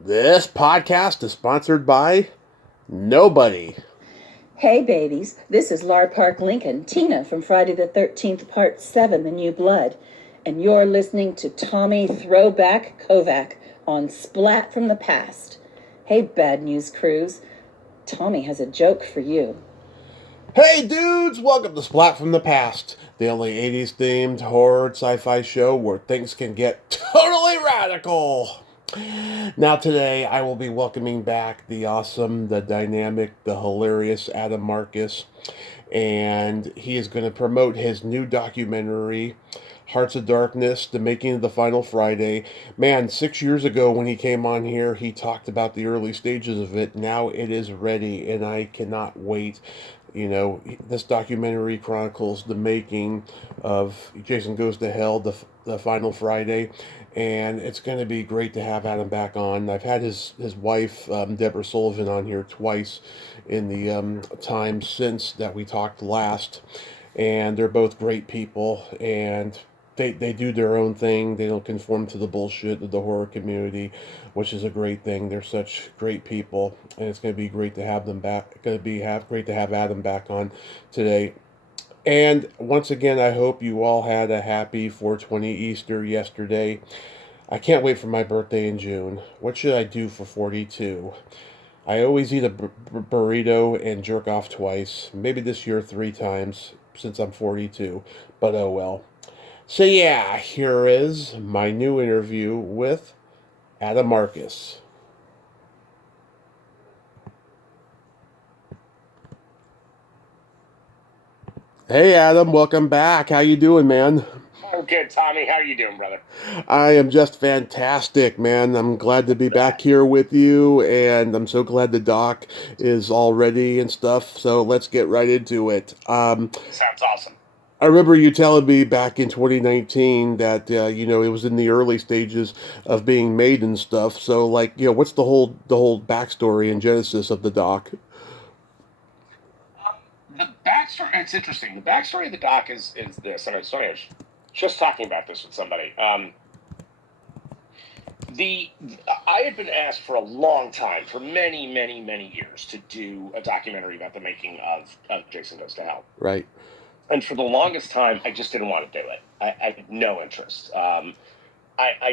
This podcast is sponsored by nobody. Hey babies, this is Lar Park Lincoln, Tina from Friday the 13th, Part 7, The New Blood, and you're listening to Tommy Throwback Kovac on Splat from the Past. Hey Bad News Crews, Tommy has a joke for you. Hey dudes, welcome to Splat from the Past, the only 80s themed horror sci-fi show where things can get totally radical. Now today I will be welcoming back the awesome, the dynamic, the hilarious Adam Marcus, and he is going to promote his new documentary, Hearts of Darkness, The Making of the Final Friday. Man, 6 years ago when he came on here, he talked about the early stages of it. Now it is ready, and I cannot wait. You know, this documentary chronicles the making of Jason Goes to Hell, the Final Friday, and it's going to be great to have Adam back on. I've had his wife, Deborah Sullivan, on here twice in the time since that we talked last, and they're both great people, and they do their own thing. They don't conform to the bullshit of the horror community, which is a great thing. They're such great people, and it's going to be great to have them back. Going to be great to have Adam back on today. And once again, I hope you all had a happy 420 Easter yesterday. I can't wait for my birthday in June. What should I do for 42? I always eat a burrito and jerk off twice. Maybe this year 3 times since I'm 42. But oh well. So yeah, here is my new interview with Adam Marcus. Hey Adam, welcome back. How you doing, man? I'm good, Tommy. How are you doing, brother? I am just fantastic, man. I'm glad to be back here with you, and I'm so glad the doc is all ready and stuff. So let's get right into it. Sounds awesome. I remember you telling me back in 2019 that it was in the early stages of being made and stuff. So like, what's the whole backstory and genesis of the doc? The backstory, it's interesting. The backstory of the doc is this, and it's funny, I was just talking about this with somebody. The I had been asked for a long time, for many, many, many years, to do a documentary about the making of Jason Goes to Hell. Right. And for the longest time, I just didn't want to do it. I had no interest. I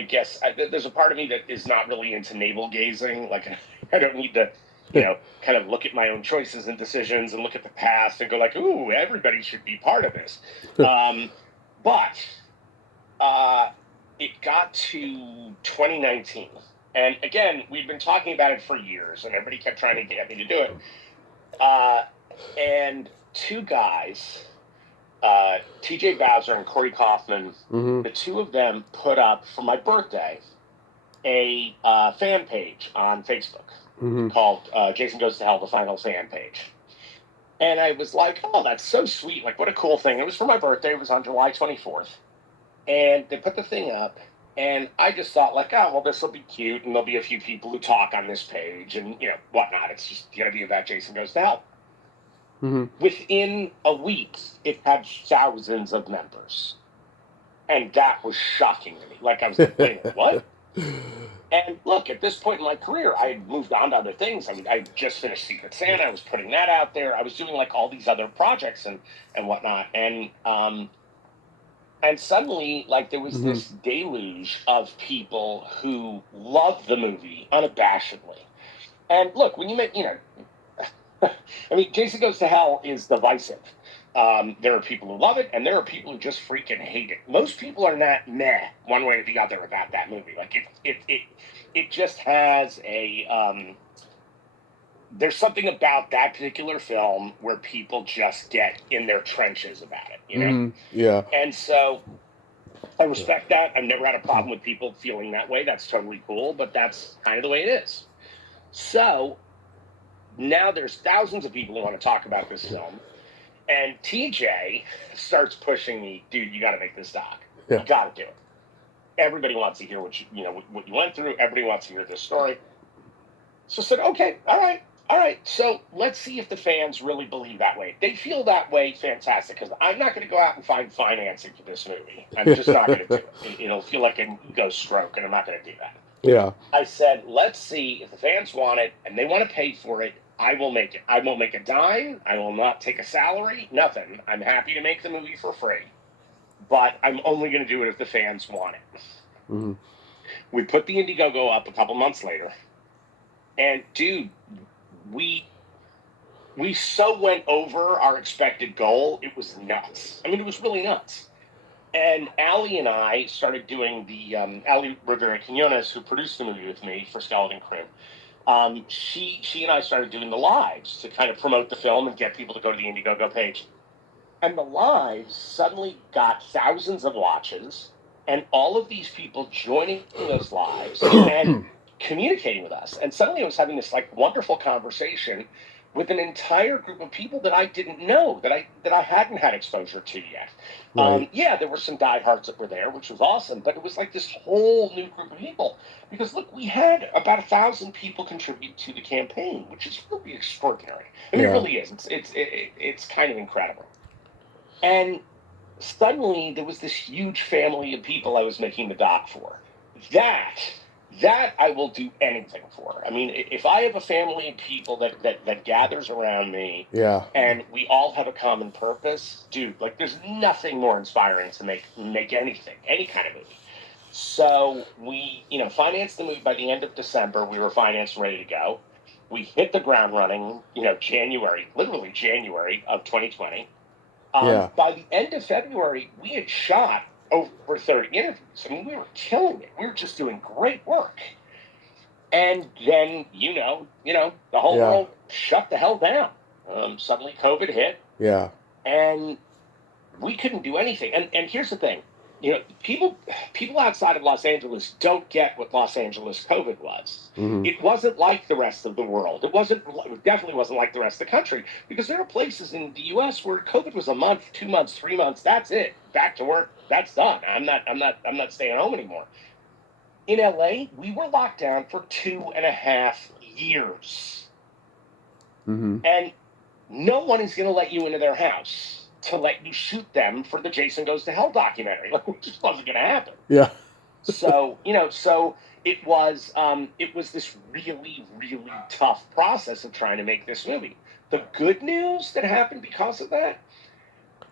guess there's a part of me that is not really into navel gazing. Like, I don't need to, kind of look at my own choices and decisions and look at the past and go like, ooh, everybody should be part of this. But it got to 2019. And again, we've been talking about it for years, and everybody kept trying to get me to do it. And two guys, TJ Bowser and Corey Kaufman, the two of them put up for my birthday a fan page on Facebook called Jason Goes to Hell, the final fan page. And I was like, oh, that's so sweet. Like, what a cool thing. It was for my birthday. It was on July 24th. And they put the thing up, and I just thought, like, oh, well, this will be cute, and there'll be a few people who talk on this page and, whatnot. It's just going to be about Jason Goes to Hell. Within a week, it had thousands of members. And that was shocking to me. Like, I was like, wait, what? And look, at this point in my career, I had moved on to other things. I mean, I just finished Secret Santa. I was putting that out there. I was doing, like, all these other projects and whatnot. And suddenly, like, there was this deluge of people who loved the movie unabashedly. And look, when you make, I mean, Jason Goes to Hell is divisive. There are people who love it, and there are people who just freaking hate it. Most people are not meh one way or the other about that movie. Like, it just has a there's something about that particular film where people just get in their trenches about it, Yeah. And so I respect that. I've never had a problem with people feeling that way. That's totally cool, but that's kind of the way it is. So now there's thousands of people who want to talk about this film. And TJ starts pushing me, dude, you got to make this doc. Yeah. You got to do it. Everybody wants to hear what you went through. Everybody wants to hear this story. So I said, okay, all right. So let's see if the fans really believe that way. If they feel that way, fantastic. Because I'm not going to go out and find financing for this movie. I'm just not going to do it. It'll feel like an ego stroke, and I'm not going to do that. Yeah. I said, let's see if the fans want it and they want to pay for it. I will make it. I won't make a dime. I will not take a salary. Nothing. I'm happy to make the movie for free, but I'm only going to do it if the fans want it. Mm-hmm. We put the Indiegogo up a couple months later, and dude, we so went over our expected goal. It was nuts. I mean, it was really nuts. And Allie and I started doing the Allie Rivera Quinones, who produced the movie with me for Skeleton Crew. She and I started doing the lives to kind of promote the film and get people to go to the Indiegogo page. And the lives suddenly got thousands of watches, and all of these people joining those lives and communicating with us. And suddenly I was having this like wonderful conversation with an entire group of people that I didn't know, that I hadn't had exposure to yet. Right. Yeah, there were some diehards that were there, which was awesome, but it was like this whole new group of people. Because look, we had about 1,000 people contribute to the campaign, which is really extraordinary. I mean, Yeah. it really is. It's kind of incredible. And suddenly there was this huge family of people I was making the doc for. That I will do anything for. I mean, if I have a family of people that gathers around me, Yeah. and we all have a common purpose, dude, like there's nothing more inspiring to make anything, any kind of movie. So we, financed the movie by the end of December. We were financed and ready to go. We hit the ground running, literally January of 2020. Yeah. By the end of February, we had shot over 30 interviews. I mean, we were killing it. We were just doing great work. And then, the whole Yeah. world shut the hell down. Suddenly COVID hit. Yeah. And we couldn't do anything. And here's the thing. People outside of Los Angeles don't get what Los Angeles COVID was. Mm-hmm. It wasn't like the rest of the world. It definitely wasn't like the rest of the country, because there are places in the U.S. where COVID was a month, 2 months, 3 months. That's it. Back to work. That's done. I'm not staying home anymore. In L.A., we were locked down for 2.5 years, Mm-hmm. and no one is going to let you into their house to let you shoot them for the Jason Goes to Hell documentary. Like, it just wasn't going to happen. Yeah. So it was this really, really tough process of trying to make this movie. The good news that happened because of that,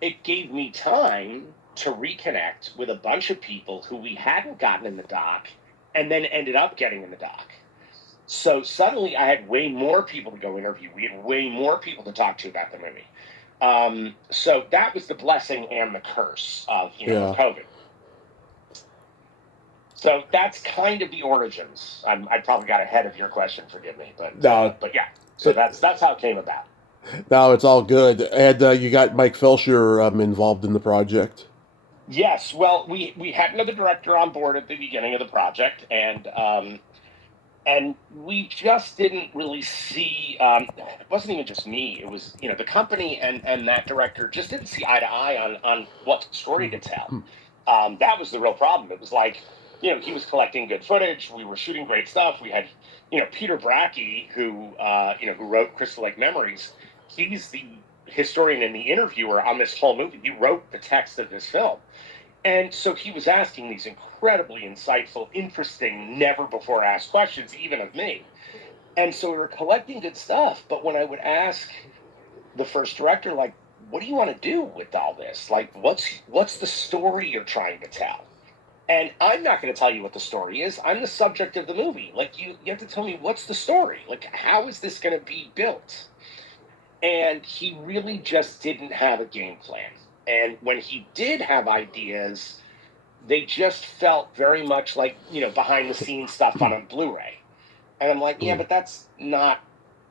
it gave me time to reconnect with a bunch of people who we hadn't gotten in the doc and then ended up getting in the doc. So suddenly I had way more people to go interview. We had way more people to talk to about the movie. So that was the blessing and the curse of COVID. So that's kind of the origins. I probably got ahead of your question. Forgive me, but yeah. So that's how it came about. No, it's all good. And you got Mike Felcher involved in the project. Yes. Well, we had another director on board at the beginning of the project, and we just didn't really see. It wasn't even just me. It was the company and that director just didn't see eye to eye on what story to tell. That was the real problem. It was like, he was collecting good footage. We were shooting great stuff. We had, Peter Bracke, who wrote Crystal Lake Memories. He's the historian and the interviewer on this whole movie. He wrote the text of this film. And so he was asking these incredibly insightful, interesting, never before asked questions, even of me. And so we were collecting good stuff. But when I would ask the first director, like, what do you want to do with all this? Like, what's the story you're trying to tell? And I'm not going to tell you what the story is. I'm the subject of the movie. Like, you have to tell me, what's the story? Like, how is this going to be built? And he really just didn't have a game plan. And when he did have ideas, they just felt very much like, behind the scenes stuff on a Blu-ray. And I'm like, yeah, but that's not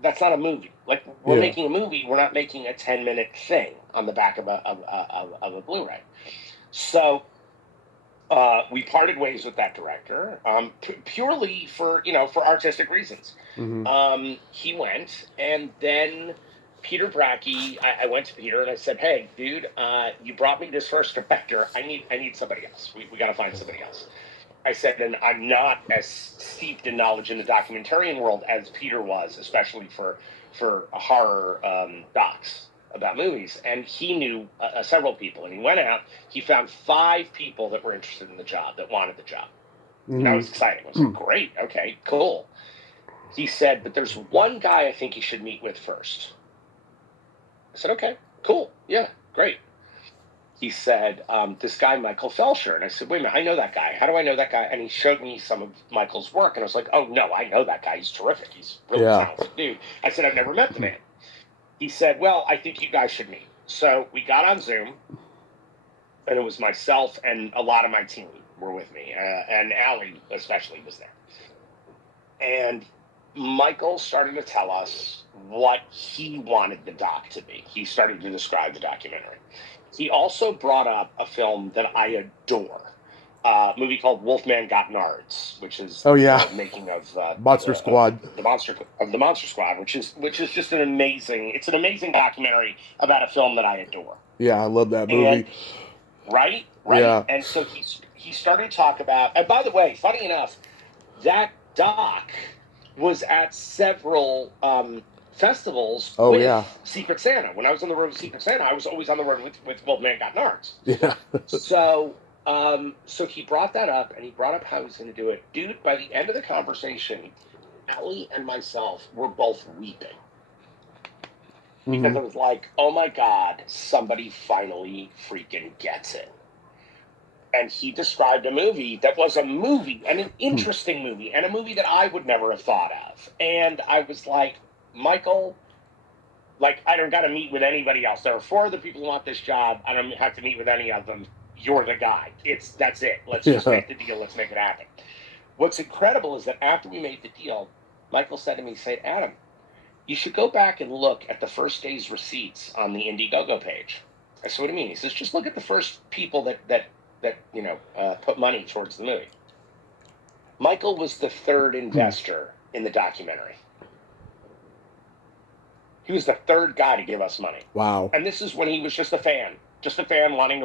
a movie. Like, we're making a movie. We're not making a 10-minute thing on the back of a Blu-ray. So we parted ways with that director, purely for artistic reasons. Mm-hmm. He went, and then Peter Bracke, I went to Peter and I said, hey, dude, you brought me this first director. I need somebody else. We got to find somebody else. I said, and I'm not as steeped in knowledge in the documentarian world as Peter was, especially for horror docs about movies. And he knew several people, and he went out. He found 5 people that were interested in the job, that wanted the job. And I was excited. I was like, great, okay, cool. He said, but there's one guy I think you should meet with first. I said, okay, cool, yeah, great. He said, this guy, Michael Felsher. And I said, wait a minute, I know that guy. How do I know that guy? And he showed me some of Michael's work. And I was like, oh, no, I know that guy. He's terrific. He's a really talented dude. I said, I've never met the man. He said, well, I think you guys should meet. So we got on Zoom, and it was myself and a lot of my team were with me. And Allie especially was there. And Michael started to tell us what he wanted the doc to be. He started to describe the documentary. He also brought up a film that I adore, a movie called Wolfman Got Nards, which is the making of Monster Squad, the Monster Squad, which is just an amazing documentary about a film that I adore. Yeah, I love that movie. And, right. Yeah. And so he started to talk about. And by the way, funny enough, that doc was at several festivals with Secret Santa. When I was on the road with Secret Santa, I was always on the road with Wolfman Got Nards. Yeah. So he brought that up, and he brought up how he was going to do it. Dude, by the end of the conversation, Allie and myself were both weeping. Because I was like, oh my God, somebody finally freaking gets it. And he described a movie that was a movie, and an interesting movie, and a movie that I would never have thought of. And I was like, Michael, like, I don't got to meet with anybody else. There are 4 other people who want this job. I don't have to meet with any of them. You're the guy. That's it. Let's just make the deal. Let's make it happen. What's incredible is that after we made the deal, Michael said to me, Adam, you should go back and look at the first day's receipts on the Indiegogo page. I said, what do you mean? He says, just look at the first people that put money towards the movie. Michael was the 3rd investor in the documentary. He was the 3rd guy to give us money. Wow. And this is when he was just a fan wanting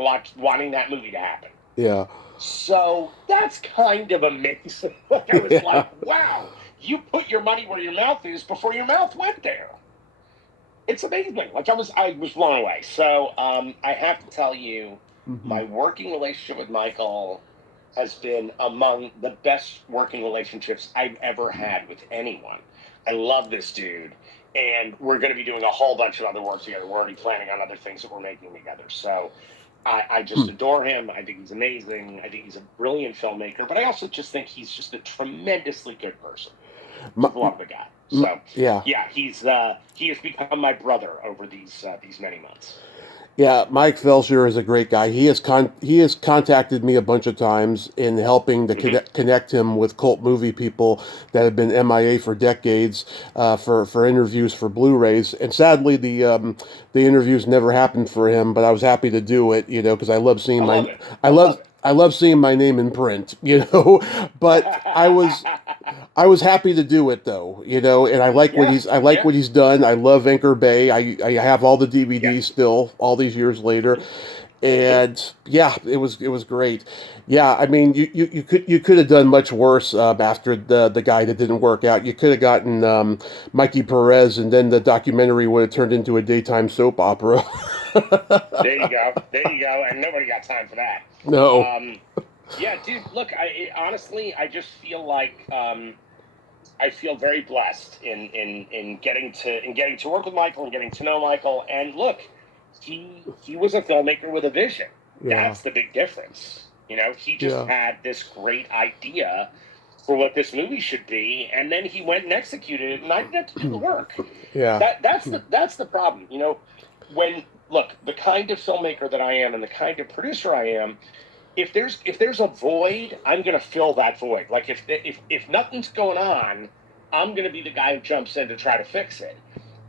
that movie to happen. Yeah. So that's kind of amazing. I was like, wow, you put your money where your mouth is before your mouth went there. It's amazing. Like I was blown away. So I have to tell you, my working relationship with Michael has been among the best working relationships I've ever had with anyone. I love this dude, and we're going to be doing a whole bunch of other work together. We're already planning on other things that we're making together. So I just adore him. I think he's amazing. I think he's a brilliant filmmaker, but I also just think he's just a tremendously good person. Love the guy. So he has become my brother over these many months. Yeah, Mike Felsher is a great guy. He has contacted me a bunch of times in helping to connect him with cult movie people that have been MIA for decades for interviews for Blu-rays. And sadly, the interviews never happened for him. But I was happy to do it, because I love seeing I love seeing my name in print, But I was happy to do it though, and I like what he's done. I love Anchor Bay. I have all the DVDs still, all these years later. And it was great. Yeah, I mean, you could have done much worse after the guy that didn't work out. You could have gotten Mikey Perez, and then the documentary would have turned into a daytime soap opera. There you go, and nobody got time for that. No. Yeah, dude. Look, honestly, I just feel like I feel very blessed in getting to work with Michael and getting to know Michael. And look, he was a filmmaker with a vision. Yeah. That's the big difference. He just had this great idea for what this movie should be, and then he went and executed it, and I didn't have to do the work. Yeah. That's the problem. When the kind of filmmaker that I am and the kind of producer I am, if there's a void, I'm going to fill that void. Like if nothing's going on, I'm going to be the guy who jumps in to try to fix it.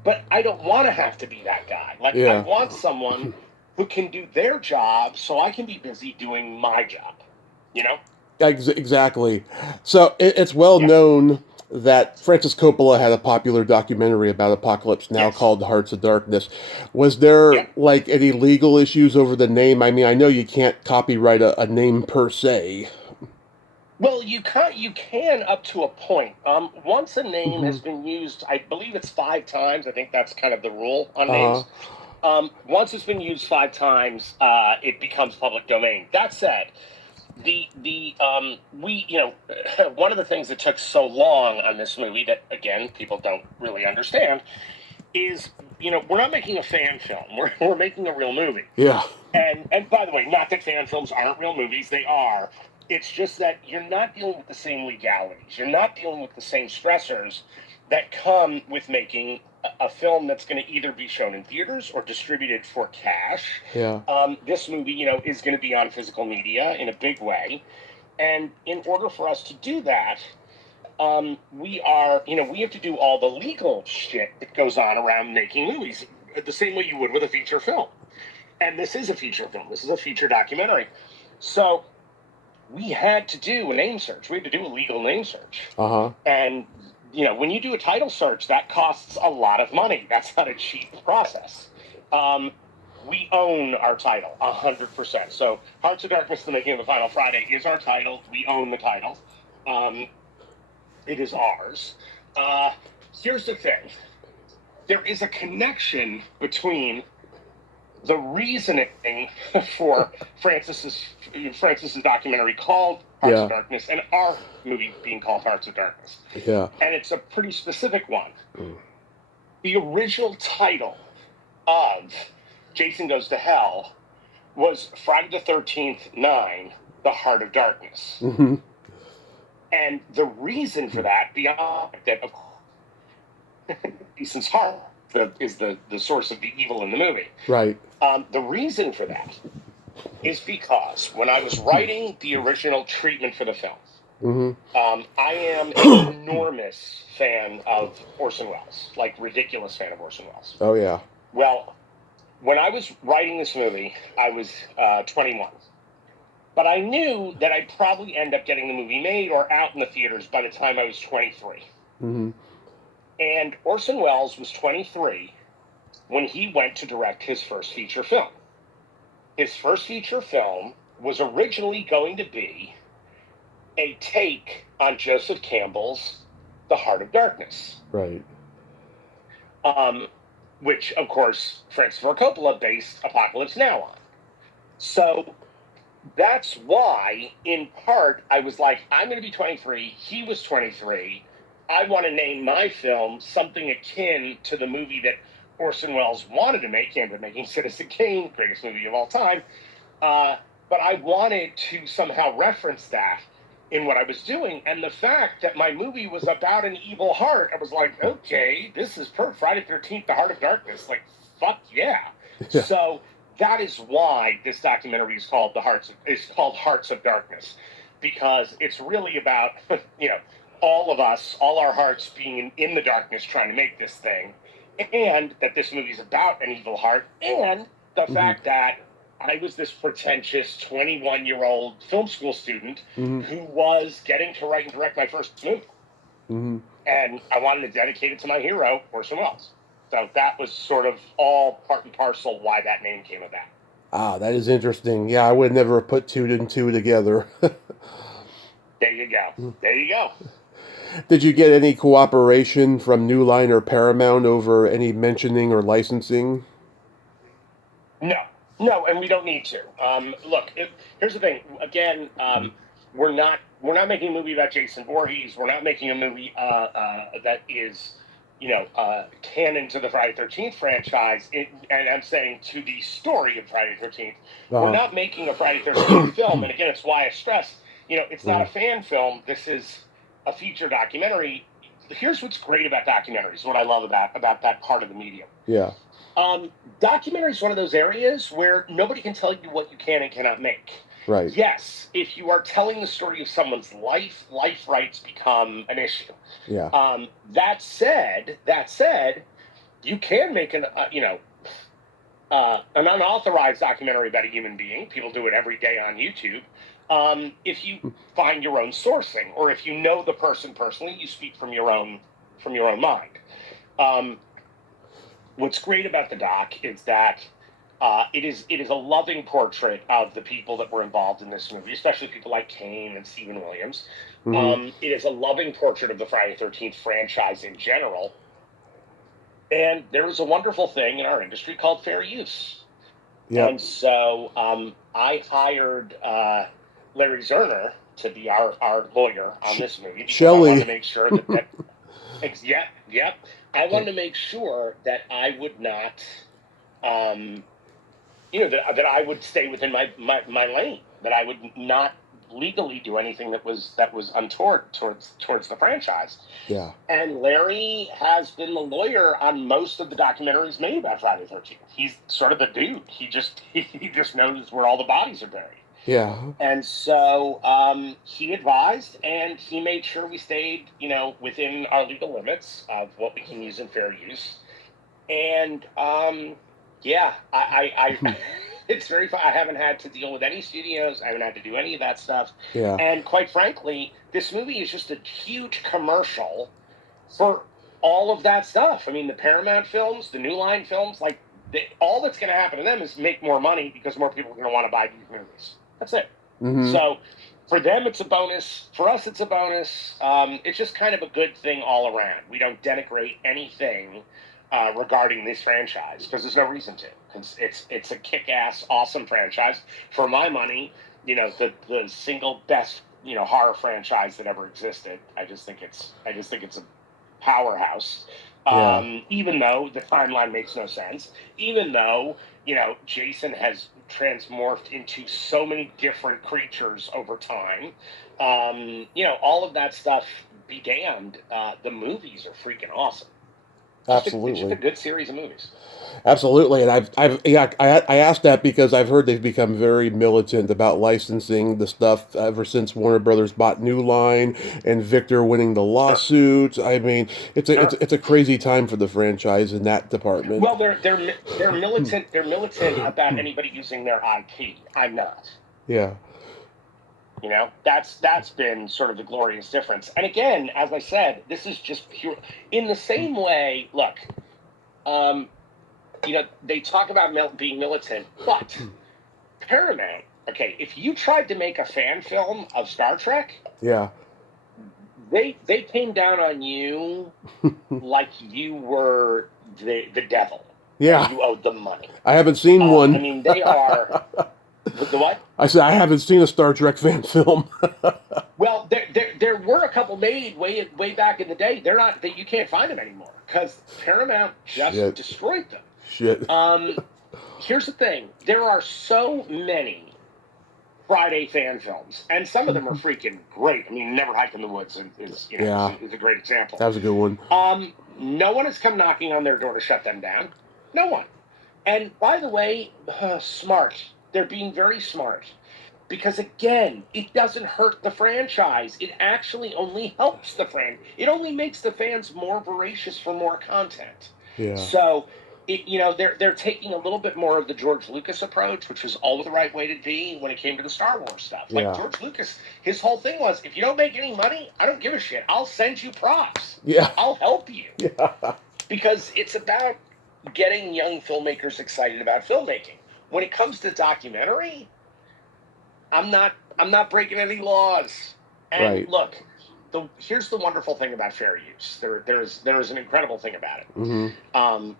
But I don't want to have to be that guy. I want someone who can do their job so I can be busy doing my job. Exactly. So it's well known that Francis Coppola had a popular documentary about Apocalypse Now called Hearts of Darkness. Was there any legal issues over the name? I mean, I know you can't copyright a name per se. Well, you can up to a point. Once a name has been used, I believe it's 5 times. I think that's kind of the rule on names. Once it's been used 5 times, it becomes public domain. That said, we, one of the things that took so long on this movie that, again, people don't really understand is, we're not making a fan film. We're making a real movie. Yeah. And by the way, not that fan films aren't real movies, they are. It's just that you're not dealing with the same legalities. You're not dealing with the same stressors that come with making a film that's going to either be shown in theaters or distributed for cash. Yeah. This movie, is going to be on physical media in a big way. And in order for us to do that, we have to do all the legal shit that goes on around making movies the same way you would with a feature film. And this is a feature film. This is a feature documentary. So we had to do a name search. We had to do a legal name search. And, when you do a title search, that costs a lot of money. That's not a cheap process. We own our title 100%. So Hearts of Darkness, The Making of the Final Friday is our title. We own the title. It is ours. Here's the thing. There is a connection between the reasoning for Francis's documentary called Hearts of Darkness and our movie being called Hearts of Darkness. Yeah. And it's a pretty specific one. The original title of Jason Goes to Hell was Friday the 13th 9, The Heart of Darkness. Mm-hmm. And the reason for that, beyond that, of course, Jason's heart is the source of the evil in the movie. Right. The reason for that is because when I was writing the original treatment for the film, I am an enormous fan of Orson Welles, like ridiculous fan of Orson Welles. Oh, yeah. Well, when I was writing this movie, I was 21. But I knew that I'd probably end up getting the movie made or out in the theaters by the time I was 23. Mm-hmm. And Orson Welles was 23 when he went to direct his first feature film. His first feature film was originally going to be a take on Joseph Campbell's The Heart of Darkness. Right. Which, of course, Francis Ford Coppola based Apocalypse Now on. So that's why, in part, I was like, I'm going to be 23. He was 23. I want to name my film something akin to the movie that Orson Welles wanted to make. He ended up making Citizen Kane, greatest movie of all time. But I wanted to somehow reference that in what I was doing. And the fact that my movie was about an evil heart, I was like, okay, this is Friday the 13th, The Heart of Darkness. Like, fuck yeah. So that is why this documentary is called Hearts of Darkness, because it's really about, all of us, all our hearts being in the darkness trying to make this thing, and that this movie's about an evil heart, and the fact that I was this pretentious 21-year-old film school student who was getting to write and direct my first movie. And I wanted to dedicate it to my hero, Orson Welles. So that was sort of all part and parcel why that name came about. Ah, that is interesting. Yeah, I would never have put two and two together. There you go. There you go. Did you get any cooperation from New Line or Paramount over any mentioning or licensing? No, and we don't need to. Look, here's the thing. Again, we're not making a movie about Jason Voorhees. We're not making a movie that is, canon to the Friday the 13th franchise. And I'm saying to the story of Friday the 13th. We're not making a Friday the 13th film. And again, it's why I stress, it's not a fan film. This is a feature documentary. Here's what's great about documentaries, what I love about that part of the medium. Yeah. Documentary is one of those areas where nobody can tell you what you can and cannot make. Right. Yes, if you are telling the story of someone's life rights become an issue. Yeah. That said, you can make an unauthorized documentary about a human being. People do it every day on YouTube. If you find your own sourcing, or if you know the person personally, you speak from your own mind. What's great about the doc is that it is a loving portrait of the people that were involved in this movie, especially people like Kane and Stephen Williams. It is a loving portrait of the Friday the 13th franchise in general. And there is a wonderful thing in our industry called fair use. Yep. And so I hired Larry Zerner to be our lawyer on this movie. Shelley. I wanted to make sure that yep. I wanted to make sure that I would not, that I would stay within my lane, that I would not legally do anything that was untoward towards the franchise. Yeah. And Larry has been the lawyer on most of the documentaries made about Friday the 13th. He's sort of the dude. He just knows where all the bodies are buried. Yeah. And so he advised, and he made sure we stayed, within our legal limits of what we can use in fair use. And it's very fun. I haven't had to deal with any studios. I haven't had to do any of that stuff. Yeah. And quite frankly, this movie is just a huge commercial for all of that stuff. I mean, the Paramount films, the New Line films, all that's going to happen to them is make more money because more people are going to want to buy these movies. That's it. Mm-hmm. So for them, it's a bonus. For us, it's a bonus. It's just kind of a good thing all around. We don't denigrate anything regarding this franchise because there's no reason to. It's a kick-ass, awesome franchise. For my money, the single best horror franchise that ever existed. I just think it's a powerhouse. Yeah. Even though the timeline makes no sense, even though Jason has transmorphed into so many different creatures over time, all of that stuff be damned. The movies are freaking awesome. Absolutely. It's just a good series of movies. Absolutely, and I asked that because I've heard they've become very militant about licensing the stuff ever since Warner Brothers bought New Line and Victor winning the lawsuits. I mean, it's a crazy time for the franchise in that department. Well, they're militant. They're militant about anybody using their IP. I'm not. Yeah. That's been sort of the glorious difference. And again, as I said, this is just pure. In the same way, look, they talk about being militant, but Paramount, okay, if you tried to make a fan film of Star Trek, yeah, they came down on you like you were the devil. Yeah. And you owed them money. I haven't seen one. I mean, they are... The what? I said I haven't seen a Star Trek fan film. Well, there were a couple made way back in the day. They're not that you can't find them anymore because Paramount just destroyed them. Shit. Here's the thing: there are so many Friday fan films, and some of them are freaking great. I mean, Never Hike in the Woods is a great example. That was a good one. No one has come knocking on their door to shut them down. No one. And by the way, smart. They're being very smart. Because, again, it doesn't hurt the franchise. It actually only helps the franchise. It only makes the fans more voracious for more content. Yeah. So, they're taking a little bit more of the George Lucas approach, which was always the right way to be when it came to the Star Wars stuff. Like, George Lucas, his whole thing was, if you don't make any money, I don't give a shit. I'll send you props. Yeah. I'll help you. Yeah. Because it's about getting young filmmakers excited about filmmaking. When it comes to documentary, I'm not breaking any laws. And look, here's the wonderful thing about fair use. There is an incredible thing about it,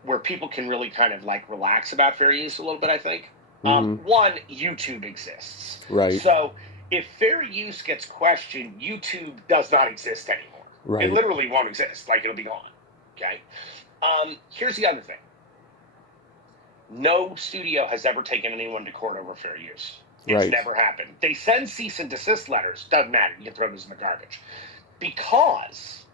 where people can really kind of like relax about fair use a little bit. I think one, YouTube exists, right? So if fair use gets questioned, YouTube does not exist anymore. Right. It literally won't exist. Like it'll be gone. Okay. Here's the other thing. No studio has ever taken anyone to court over fair use. It's never happened. They send cease and desist letters. Doesn't matter. You can throw those in the garbage. Because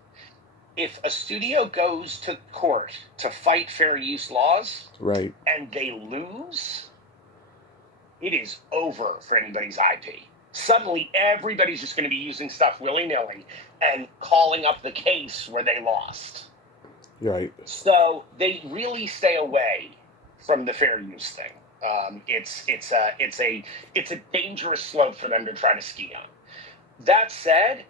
if a studio goes to court to fight fair use laws, and they lose, it is over for anybody's IP. Suddenly, everybody's just going to be using stuff willy-nilly and calling up the case where they lost. Right. So they really stay away from the fair use thing. It's a dangerous slope for them to try to ski on. That said,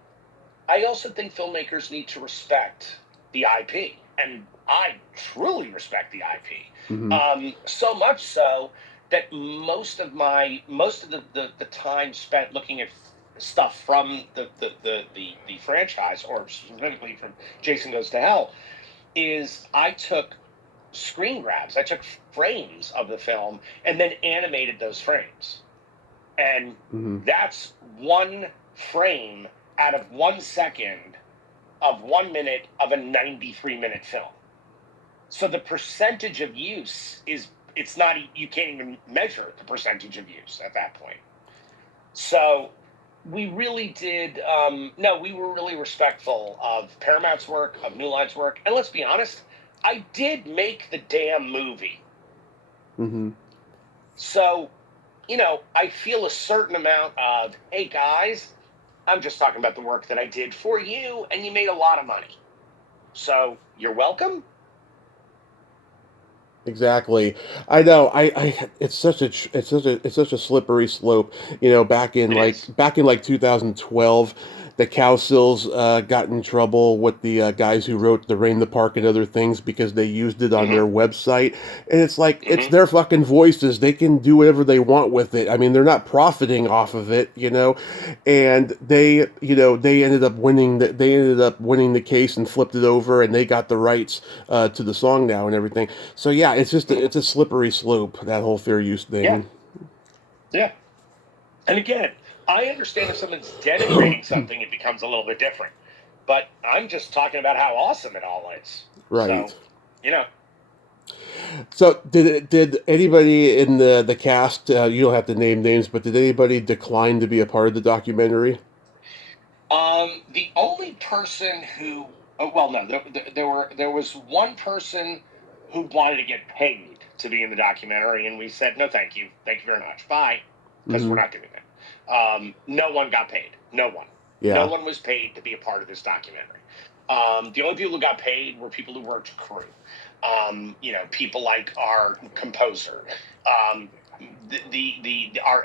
I also think filmmakers need to respect the IP, and I truly respect the IP. So much so that most of the time spent looking at stuff from the franchise, or specifically from Jason Goes to Hell, is I took screen grabs. I took frames of the film and then animated those frames. And that's one frame out of 1 second of 1 minute of a 93-minute film. So the percentage of use it's not, you can't even measure the percentage of use at that point. So we really did, we were really respectful of Paramount's work, of New Line's work. And let's be honest, I did make the damn movie. So, I feel a certain amount of, hey guys, I'm just talking about the work that I did for you, and you made a lot of money. So you're welcome. Exactly. I know. It's such a slippery slope. Back in 2012, the Cowsills got in trouble with the guys who wrote "The Rain, the Park," and other things because they used it on their website, and it's like it's their fucking voices. They can do whatever they want with it. I mean, they're not profiting off of it, And they ended up winning. They ended up winning the case and flipped it over, and they got the rights to the song now and everything. So yeah, it's just it's a slippery slope, that whole fair use thing. Yeah. And again, I understand if someone's denigrating something, it becomes a little bit different. But I'm just talking about how awesome it all is. Right. So, So did anybody in the cast? You don't have to name names, but did anybody decline to be a part of the documentary? The only person who, there was one person who wanted to get paid to be in the documentary, and we said no, thank you very much, bye, because we're not doing that. No one got paid. No one. Yeah. No one was paid to be a part of this documentary. The only people who got paid were people who worked crew. People like our composer, our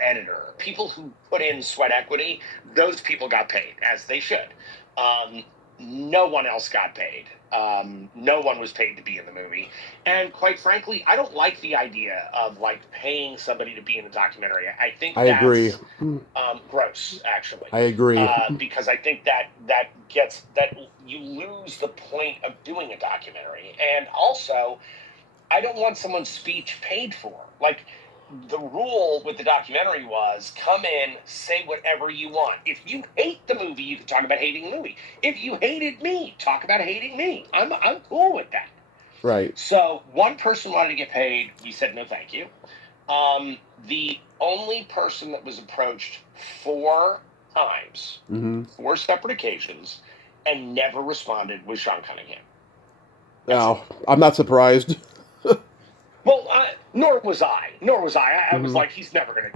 editor, people who put in sweat equity. Those people got paid, as they should. No one else got paid. No one was paid to be in the movie. And quite frankly, I don't like the idea of paying somebody to be in the documentary. I think that's agree. Gross, actually. I agree. Because I think that you lose the point of doing a documentary. And also, I don't want someone's speech paid for. The rule with the documentary was come in, say whatever you want. If you hate the movie, you can talk about hating the movie. If you hated me, talk about hating me. I'm cool with that. Right. So one person wanted to get paid. We said no, thank you. The only person that was approached 4 times, 4 separate occasions, and never responded was Sean Cunningham. Oh, I'm not surprised. Well, nor was I. I was like, he's never gonna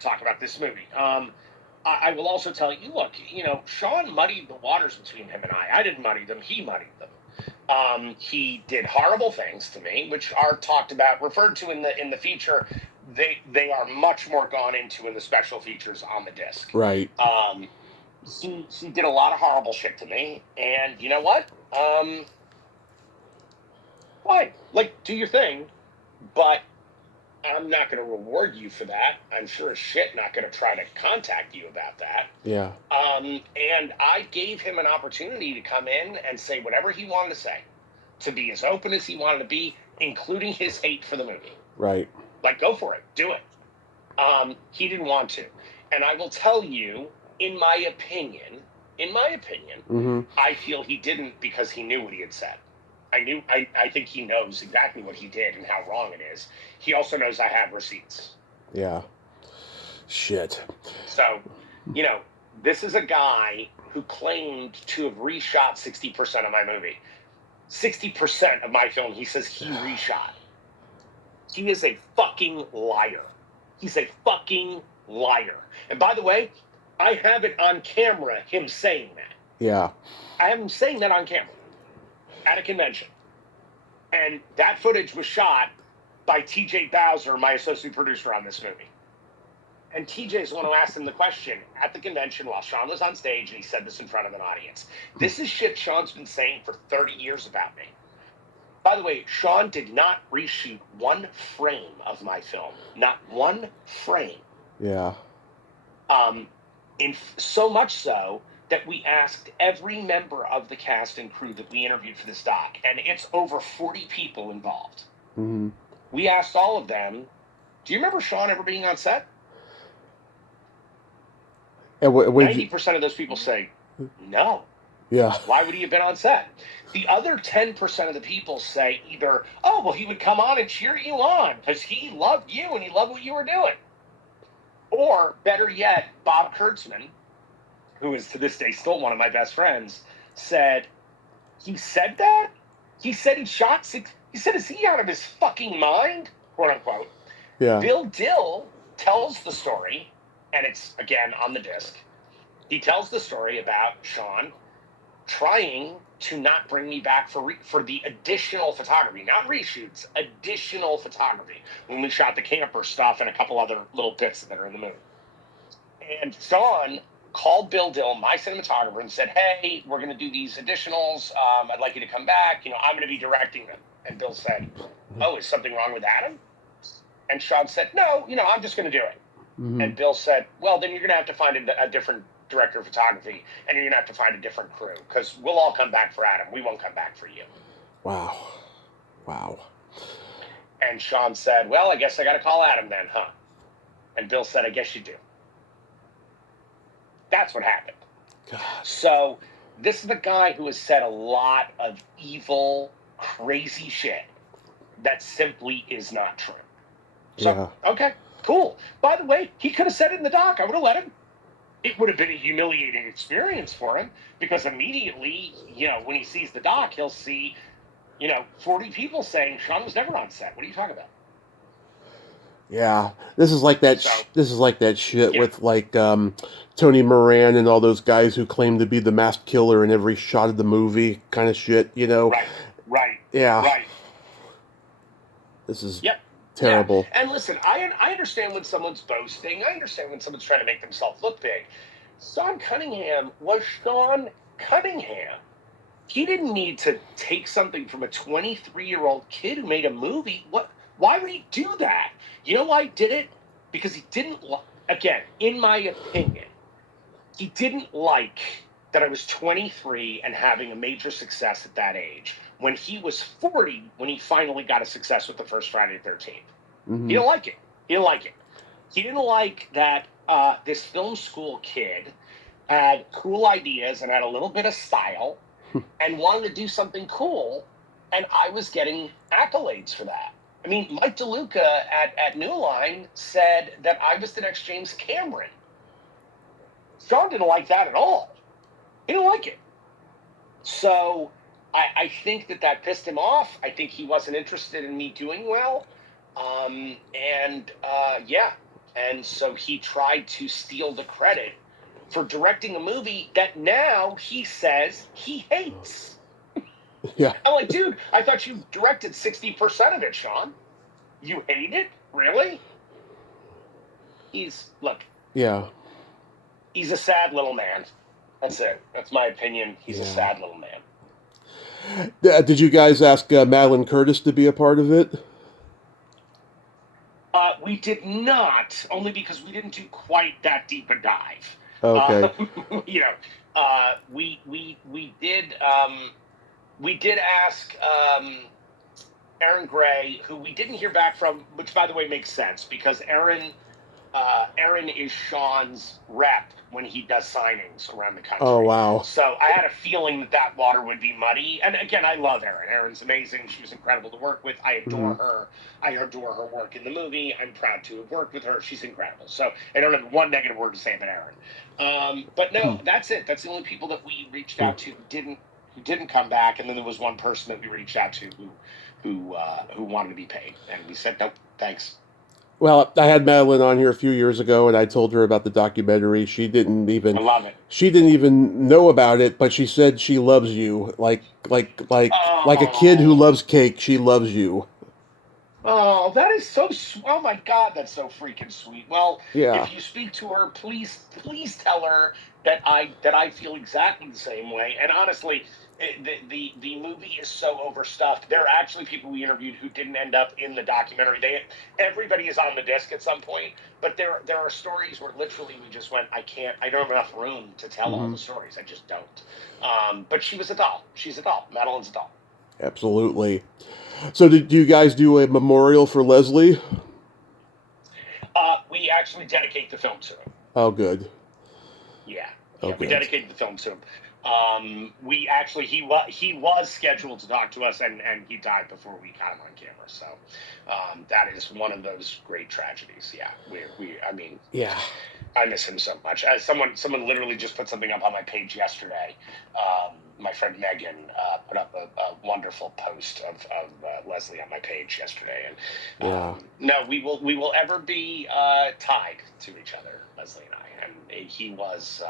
talk about this movie. I will also tell you, look, Sean muddied the waters between him and I. I didn't muddy them; he muddied them. He did horrible things to me, which are referred to in the feature. They are much more gone into in the special features on the disc. Right. He did a lot of horrible shit to me, and you know what? Fine, do your thing. But I'm not going to reward you for that. I'm sure as shit not going to try to contact you about that. Yeah. And I gave him an opportunity to come in and say whatever he wanted to say, to be as open as he wanted to be, including his hate for the movie. Right. Go for it. Do it. He didn't want to. And I will tell you, in my opinion, I feel he didn't because he knew what he had said. I think he knows exactly what he did and how wrong it is. He also knows I have receipts. Yeah. Shit. So, this is a guy who claimed to have reshot 60% of my movie. 60% of my film, he says he reshot. He is a fucking liar. He's a fucking liar. And by the way, I have it on camera, him saying that. Yeah. I have him saying that on camera. At a convention. And that footage was shot by TJ Bowser, my associate producer on this movie. And TJ is the one who asked him the question at the convention while Sean was on stage, and he said this in front of an audience. This is shit Sean's been saying for 30 years about me. By the way, Sean did not reshoot 1 frame of my film. Not 1 frame. Yeah. In so much so that we asked every member of the cast and crew that we interviewed for this doc, and it's over 40 people involved. We We asked all of them, do you remember Sean ever being on set? And 90% of those people say no. Yeah. Why would he have been on set? The other 10% of the people say either, oh, well, he would come on and cheer you on because he loved you and he loved what you were doing. Or, better yet, Bob Kurtzman, who is to this day still one of my best friends, said, he said that? He said he shot six. He said, is he out of his fucking mind? Quote unquote. Yeah. Bill Dill tells the story, and it's, again, on the disc. He tells the story about Sean trying to not bring me back for the additional photography, not reshoots, additional photography, when we shot the camper stuff and a couple other little bits that are in the movie. And Sean called Bill Dill, my cinematographer, and said, hey, we're going to do these additionals. I'd like you to come back. I'm going to be directing them. And Bill said, oh, is something wrong with Adam? And Sean said, no, I'm just going to do it. Mm-hmm. And Bill said, well, then you're going to have to find a different director of photography, and you're going to have to find a different crew, because we'll all come back for Adam. We won't come back for you. Wow. And Sean said, well, I guess I got to call Adam then, huh? And Bill said, I guess you do. That's what happened. God. So this is the guy who has said a lot of evil, crazy shit that simply is not true. So, Okay, cool. By the way, he could have said it in the doc. I would have let him. It would have been a humiliating experience for him, because immediately, when he sees the doc, he'll see, 40 people saying Sean was never on set. What are you talking about? Yeah, this is like that. This is like that shit with Tony Moran and all those guys who claim to be the masked killer in every shot of the movie, kind of shit. Right. Yeah. Right. This is terrible. Yeah. And listen, I understand when someone's boasting. I understand when someone's trying to make themselves look big. Sean Cunningham was Sean Cunningham. He didn't need to take something from a 23-year-old kid who made a movie. Why would he do that? You know why he did it? Because he didn't, again, in my opinion, he didn't like that I was 23 and having a major success at that age, when he was 40 when he finally got a success with the first Friday the 13th. Mm-hmm. He didn't like it. He didn't like that this film school kid had cool ideas and had a little bit of style and wanted to do something cool, and I was getting accolades for that. I mean, Mike DeLuca at New Line said that I was the next James Cameron. Sean didn't like that at all. He didn't like it. So I think that pissed him off. I think he wasn't interested in me doing well. And so he tried to steal the credit for directing a movie that now he says he hates. Yeah. I'm like, dude, I thought you directed 60% of it, Sean. You hate it? Really? He's a sad little man. That's it. That's my opinion. He's a sad little man. Did you guys ask Madeline Curtis to be a part of it? We did not, only because we didn't do quite that deep a dive. Okay. We did ask Aaron Gray, who we didn't hear back from, which by the way makes sense, because Aaron is Sean's rep when he does signings around the country. Oh, wow. So I had a feeling that water would be muddy. And again, I love Erin. Erin's amazing. She was incredible to work with. I adore her. I adore her work in the movie. I'm proud to have worked with her. She's incredible. So I don't have one negative word to say about Erin. But no, that's it. That's the only people that we reached out to who didn't come back. And then there was one person that we reached out to who wanted to be paid. And we said, nope, thanks. Well, I had Madeline on here a few years ago, and I told her about the documentary. She didn't even. I love it. She didn't even know about it, but she said she loves you, like a kid who loves cake. She loves you. Oh, that is so. Oh my God, that's so freaking sweet. Well, yeah. If you speak to her, please tell her that I feel exactly the same way. And honestly, the movie is so overstuffed. There are actually people we interviewed who didn't end up in the documentary. Everybody is on the disc at some point, but there are stories where literally we just went, I don't have enough room to tell all the stories. I just don't. But she was a doll. She's a doll. Madeline's a doll. Absolutely. So do you guys do a memorial for Leslie? We actually dedicate the film to her. Oh, good. Yeah, we dedicated the film to him. We actually he was scheduled to talk to us, and he died before we got him on camera. So that is one of those great tragedies. Yeah, I mean, Yeah. I miss him so much. Someone literally just put something up on my page yesterday. My friend Megan put up a wonderful post of Leslie on my page yesterday, and no, we will ever be tied to each other, Leslie and I. And he was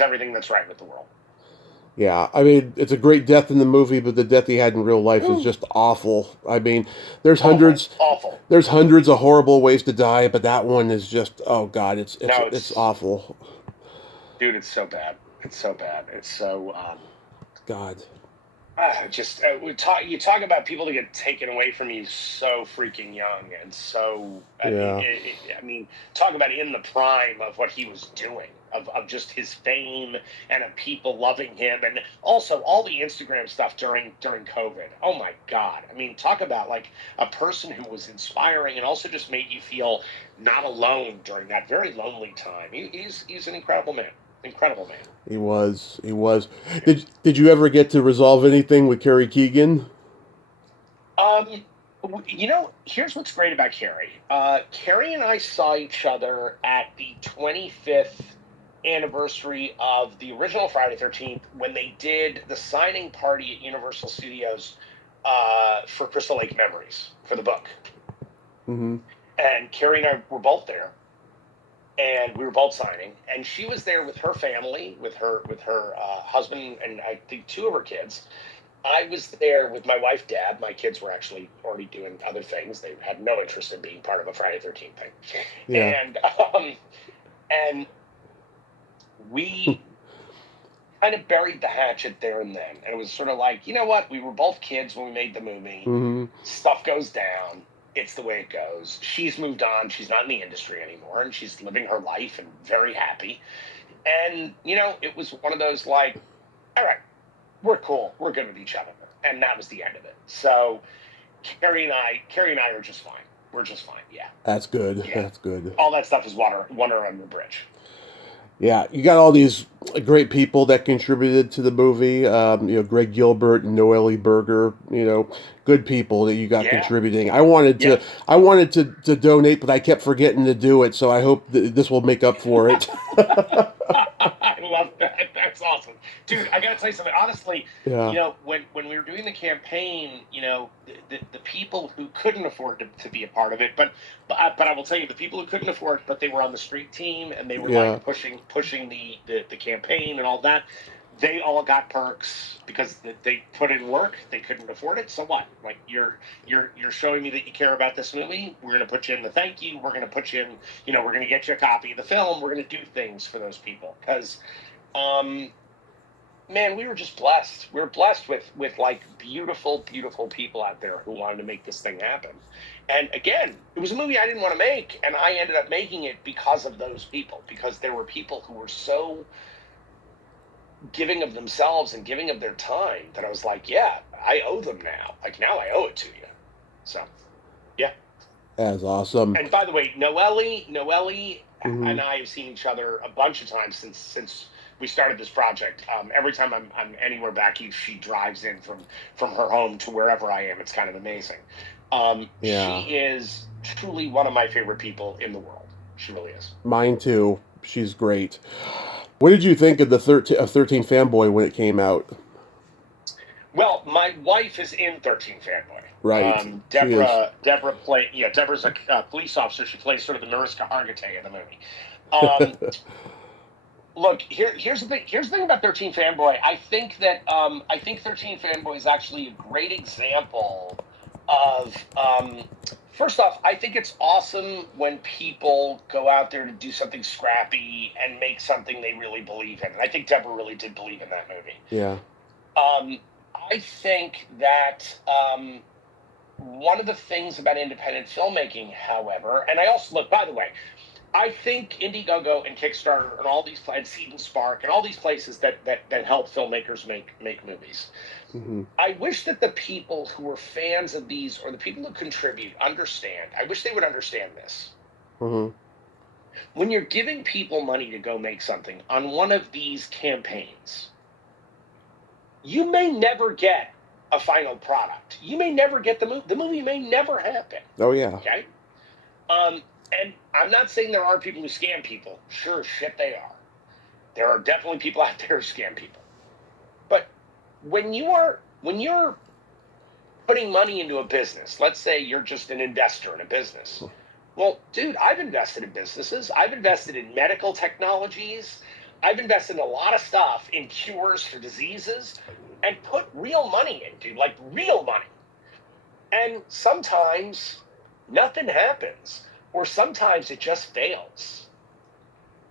everything that's right with the world. Yeah, I mean, it's a great death in the movie, but the death he had in real life is just awful. I mean, there's hundreds of horrible ways to die, but that one is just, oh God, it's awful. Dude, it's so bad. It's so bad. It's so God. Just you talk about people that get taken away from you so freaking young, and so I mean, talk about in the prime of what he was doing, of just his fame and of people loving him, and also all the Instagram stuff during COVID. Oh my God! I mean, talk about like a person who was inspiring and also just made you feel not alone during that very lonely time. He's an incredible man. Incredible man. He was. Did you ever get to resolve anything with Carrie Keegan? You know, here's what's great about Carrie. Carrie and I saw each other at the 25th anniversary of the original Friday 13th when they did the signing party at Universal Studios for Crystal Lake Memories for the book. Mm-hmm. And Carrie and I were both there. And we were both signing, and she was there with her family, with her husband, and I think 2 of her kids. I was there with my wife, Dad. My kids were actually already doing other things; they had no interest in being part of a Friday 13th thing. Yeah. And we kind of buried the hatchet there and then, and it was sort of like, you know what? We were both kids when we made the movie. Mm-hmm. Stuff goes down. It's the way it goes. She's moved on. She's not in the industry anymore, and she's living her life and very happy. And, you know, it was one of those like, all right, we're cool. We're good with each other. And that was the end of it. So Carrie and I are just fine. We're just fine. Yeah. That's good. Yeah. That's good. All that stuff is water under the bridge. Yeah, you got all these great people that contributed to the movie. Greg Gilbert and Noelle Berger. Good people that you got contributing. I wanted to donate, but I kept forgetting to do it. So I hope this will make up for it. I love that. That's awesome, dude. I gotta tell you something. Honestly, when we were doing the campaign, the people who couldn't afford to be a part of it, but I will tell you, the people who couldn't afford, but they were on the street team and they were like pushing the campaign and all that. They all got perks because they put in work. They couldn't afford it. So what? Like you're showing me that you care about this movie. We're going to put you in the thank you. We're going to put you in. We're going to get you a copy of the film. We're going to do things for those people because, man, we were just blessed. We were blessed with like beautiful, beautiful people out there who wanted to make this thing happen. And again, it was a movie I didn't want to make, and I ended up making it because of those people. Because there were people who were so giving of themselves and giving of their time that I was like, yeah, I owe them now. Like now I owe it to you. So, yeah. That's awesome. And by the way, Noelle and I have seen each other a bunch of times since we started this project. Every time I'm anywhere back east, she drives in from her home to wherever I am. It's kind of amazing. She is truly one of my favorite people in the world. She really is. Mine too. She's great. What did you think of the 13 Fanboy when it came out? Well, my wife is in 13 Fanboy. Right. Deborah Deborah's a police officer. She plays sort of the Mariska Hargitay in the movie. Look, here's the thing. Here's the thing about 13 Fanboy. I think 13 Fanboy is actually a great example of. First off, I think it's awesome when people go out there to do something scrappy and make something they really believe in. And I think Deborah really did believe in that movie. Yeah. I think that one of the things about independent filmmaking, however, and I also look, by the way, I think Indiegogo and Kickstarter and all these and Seed and Spark and all these places that help filmmakers make movies. Mm-hmm. I wish that the people who are fans of these or the people who contribute understand. I wish they would understand this. Mm-hmm. when you're giving people money to go make something on one of these campaigns, you may never get a final product. You may never get the movie. The movie may never happen. Oh, yeah. Okay? And I'm not saying there aren't people who scam people. Sure, shit they are. There are definitely people out there who scam people. But when you're putting money into a business, let's say you're just an investor in a business. Well, dude, I've invested in businesses. I've invested in medical technologies. I've invested in a lot of stuff in cures for diseases and put real money in, dude, like real money. And sometimes nothing happens, or sometimes it just fails.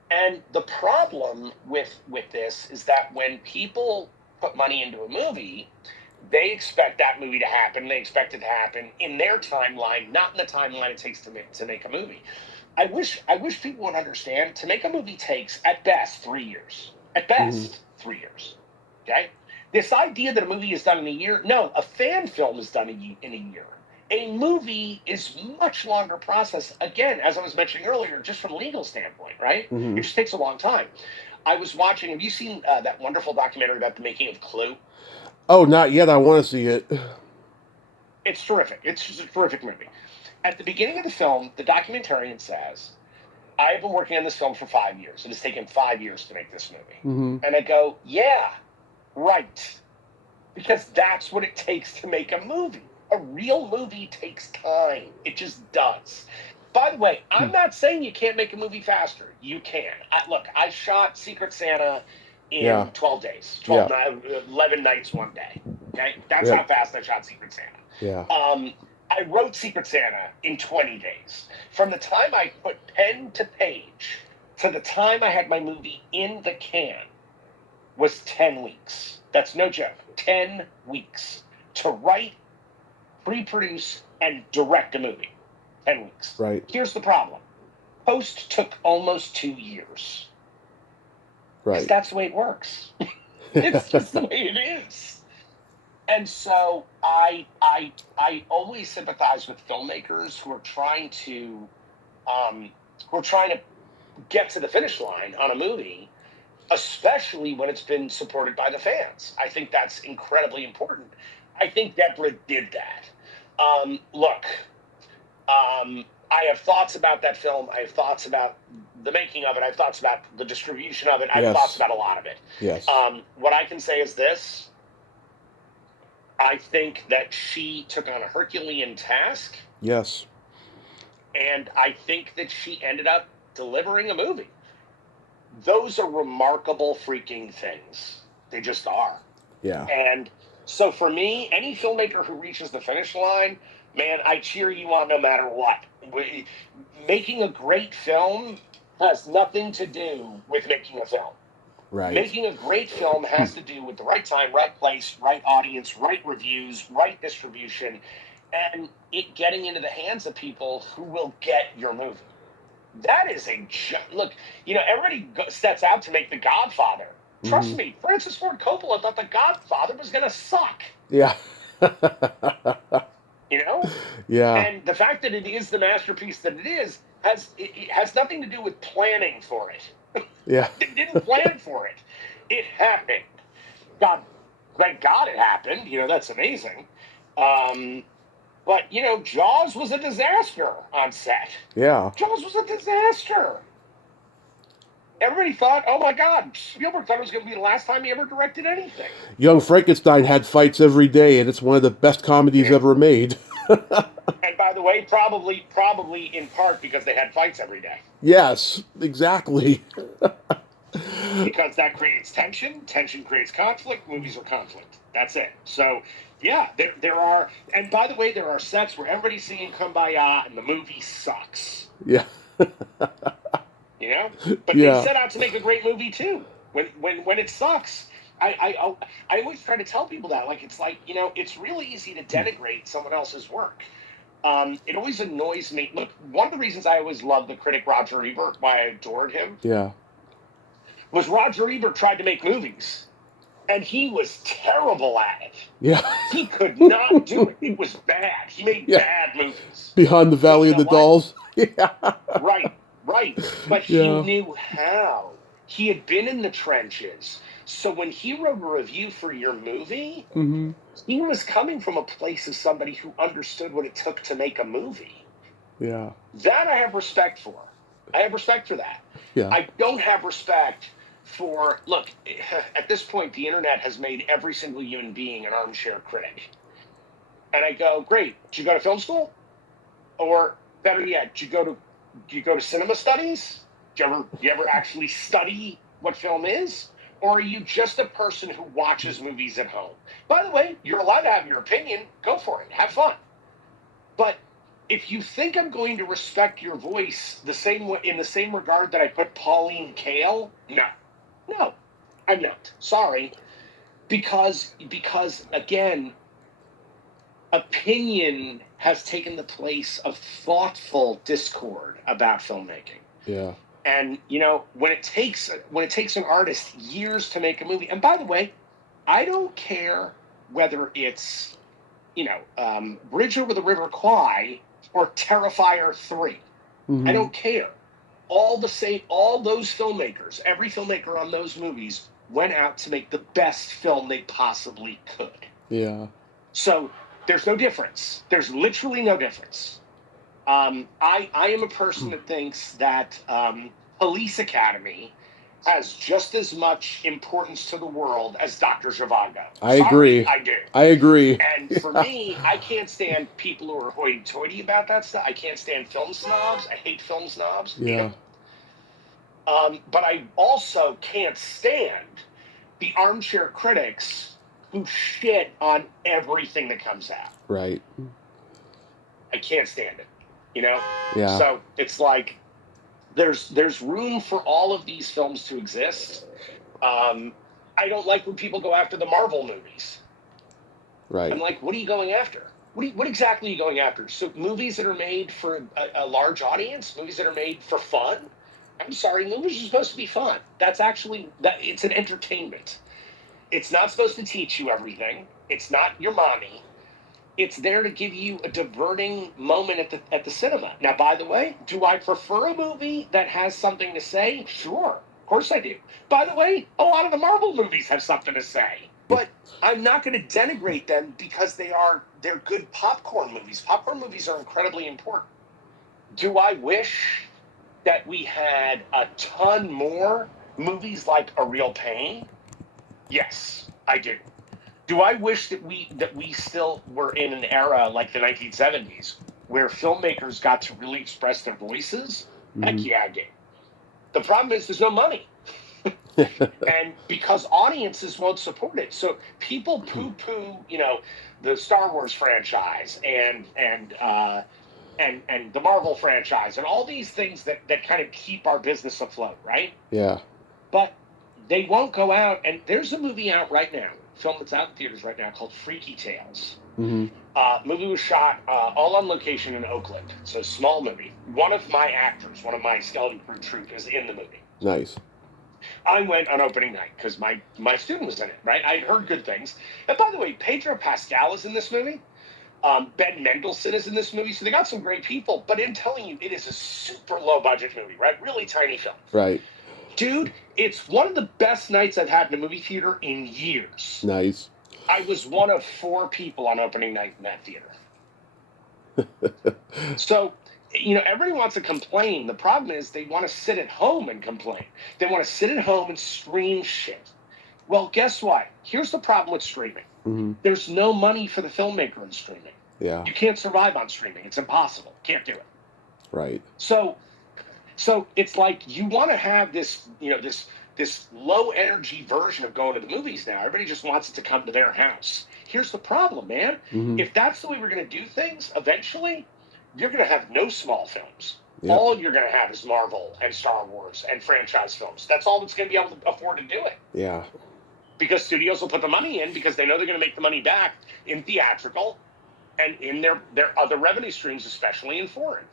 And the problem with this is that when people put money into a movie, they expect that movie to happen. They expect it to happen in their timeline, not in the timeline it takes to make a movie. I wish people would understand, to make a movie takes, at best, 3 years. At best, 3 years. Okay? This idea that a movie is done in a year, no, a fan film is done in a year. A movie is much longer process. Again, as I was mentioning earlier, just from a legal standpoint, right? It just takes a long time. I was watching, have you seen that wonderful documentary about the making of Clue? Oh, not yet. I want to see it. It's terrific. It's just a terrific movie. At the beginning of the film, the documentarian says, I've been working on this film for 5 years. It has taken 5 years to make this movie. And I go, yeah, right. Because that's what it takes to make a movie. A real movie takes time. It just does. By the way, I'm not saying you can't make a movie faster. You can. Look, I shot Secret Santa in 12 days. 11 nights, 1 day. Okay? That's how fast I shot Secret Santa. Yeah. I wrote Secret Santa in 20 days. From the time I put pen to page to the time I had my movie in the can was 10 weeks. That's no joke. 10 weeks to write, pre-produce, and direct a movie. 10 weeks. Right. Here's the problem. Post took almost 2 years. Right. That's the way it works. It's just the way it is. And so I always sympathize with filmmakers who are trying to get to the finish line on a movie, especially when it's been supported by the fans. I think that's incredibly important. I think Deborah did that. Look, I have thoughts about that film. I have thoughts about the making of it. I have thoughts about the distribution of it. I have thoughts about a lot of it. Yes. What I can say is this. I think that she took on a Herculean task. Yes. And I think that she ended up delivering a movie. Those are remarkable freaking things. They just are. Yeah. And so for me, any filmmaker who reaches the finish line, man, I cheer you on no matter what. Making a great film has nothing to do with making a film. Right. Making a great film has to do with the right time, right place, right audience, right reviews, right distribution, and it getting into the hands of people who will get your movie. That is look, everybody sets out to make The Godfather. Trust me, Francis Ford Coppola thought The Godfather was going to suck. Yeah. Yeah. And the fact that it is the masterpiece that it is has nothing to do with planning for it. Yeah. It didn't plan for it. It happened. God, thank God it happened. That's amazing. But, Jaws was a disaster on set. Yeah. Jaws was a disaster. Everybody thought, oh my God, Spielberg thought it was going to be the last time he ever directed anything. Young Frankenstein had fights every day, and it's one of the best comedies ever made. And by the way, probably in part because they had fights every day. Yes, exactly. Because that creates tension. Tension creates conflict. Movies are conflict. That's it. So, yeah, there are... And by the way, there are sets where everybody's singing Kumbaya and the movie sucks. Yeah. But they set out to make a great movie, too. When it sucks... I always try to tell people that. It's really easy to denigrate someone else's work. It always annoys me. Look, one of the reasons I always loved the critic Roger Ebert, why I adored him, was Roger Ebert tried to make movies, and he was terrible at it. Yeah. He could not do it. It was bad. He made bad movies. Behind the Valley of the Dolls. Yeah. Right. Right. But he knew how. He had been in the trenches. So when he wrote a review for your movie, he was coming from a place of somebody who understood what it took to make a movie. Yeah. That I have respect for. I have respect for that. Yeah. I don't have respect for, look, at this point, the internet has made every single human being an armchair critic. And I go, great, did you go to film school? Or better yet, did you go to cinema studies? Do you ever actually study what film is? Or are you just a person who watches movies at home? By the way, you're allowed to have your opinion. Go for it. Have fun. But if you think I'm going to respect your voice the same way, in the same regard that I put Pauline Kael, no, I'm not. Sorry, because again, opinion has taken the place of thoughtful discord about filmmaking. Yeah. And when it takes an artist years to make a movie, and by the way, I don't care whether it's Bridge Over the River Kwai or Terrifier 3. I don't care. All those filmmakers, every filmmaker on those movies went out to make the best film they possibly could. Yeah. So there's no difference. There's literally no difference. I am a person that thinks that Police Academy has just as much importance to the world as Dr. Zhivago. I agree. I do. I agree. And for me, I can't stand people who are hoity-toity about that stuff. I can't stand film snobs. I hate film snobs. Yeah. But I also can't stand the armchair critics who shit on everything that comes out. Right. I can't stand it. Yeah. So it's like there's room for all of these films to exist. I don't like when people go after the Marvel movies. Right. I'm like, what are you going after? What exactly are you going after? So movies that are made for a large audience, movies that are made for fun. I'm sorry, movies are supposed to be fun. It's an entertainment. It's not supposed to teach you everything. It's not your mommy. It's there to give you a diverting moment at the cinema. Now, by the way, do I prefer a movie that has something to say? Sure, of course I do. By the way, a lot of the Marvel movies have something to say. But I'm not going to denigrate them because they're good popcorn movies. Popcorn movies are incredibly important. Do I wish that we had a ton more movies like A Real Pain? Yes, I do. Do I wish that we still were in an era like the 1970s where filmmakers got to really express their voices? Heck yeah, I do. The problem is there's no money. And because audiences won't support it. So people poo-poo, the Star Wars franchise and the Marvel franchise and all these things that kind of keep our business afloat, right? Yeah. But they won't go out, and there's a movie out right now, film that's out in theaters right now called Freaky Tales. Movie was shot all on location in Oakland, so small movie. One of my actors, one of my skeleton crew troupe is in the movie. Nice. I went on opening night because my student was in it, right? I heard good things. And by the way, Pedro Pascal is in this movie. Ben Mendelsohn is in this movie, so they got some great people. But I'm telling you, it is a super low budget movie, right? Really tiny film. Right. Dude, it's one of the best nights I've had in a movie theater in years. Nice. I was one of 4 people on opening night in that theater. So, everybody wants to complain. The problem is they want to sit at home and complain. They want to sit at home and stream shit. Well, guess what? Here's the problem with streaming. There's no money for the filmmaker in streaming. Yeah. You can't survive on streaming. It's impossible. Can't do it. Right. So it's like you want to have this, this low energy version of going to the movies now. Everybody just wants it to come to their house. Here's the problem, man. If that's the way we're going to do things, eventually, you're going to have no small films. Yep. All you're going to have is Marvel and Star Wars and franchise films. That's all that's going to be able to afford to do it. Yeah. Because studios will put the money in because they know they're going to make the money back in theatrical and in their other revenue streams, especially in foreign.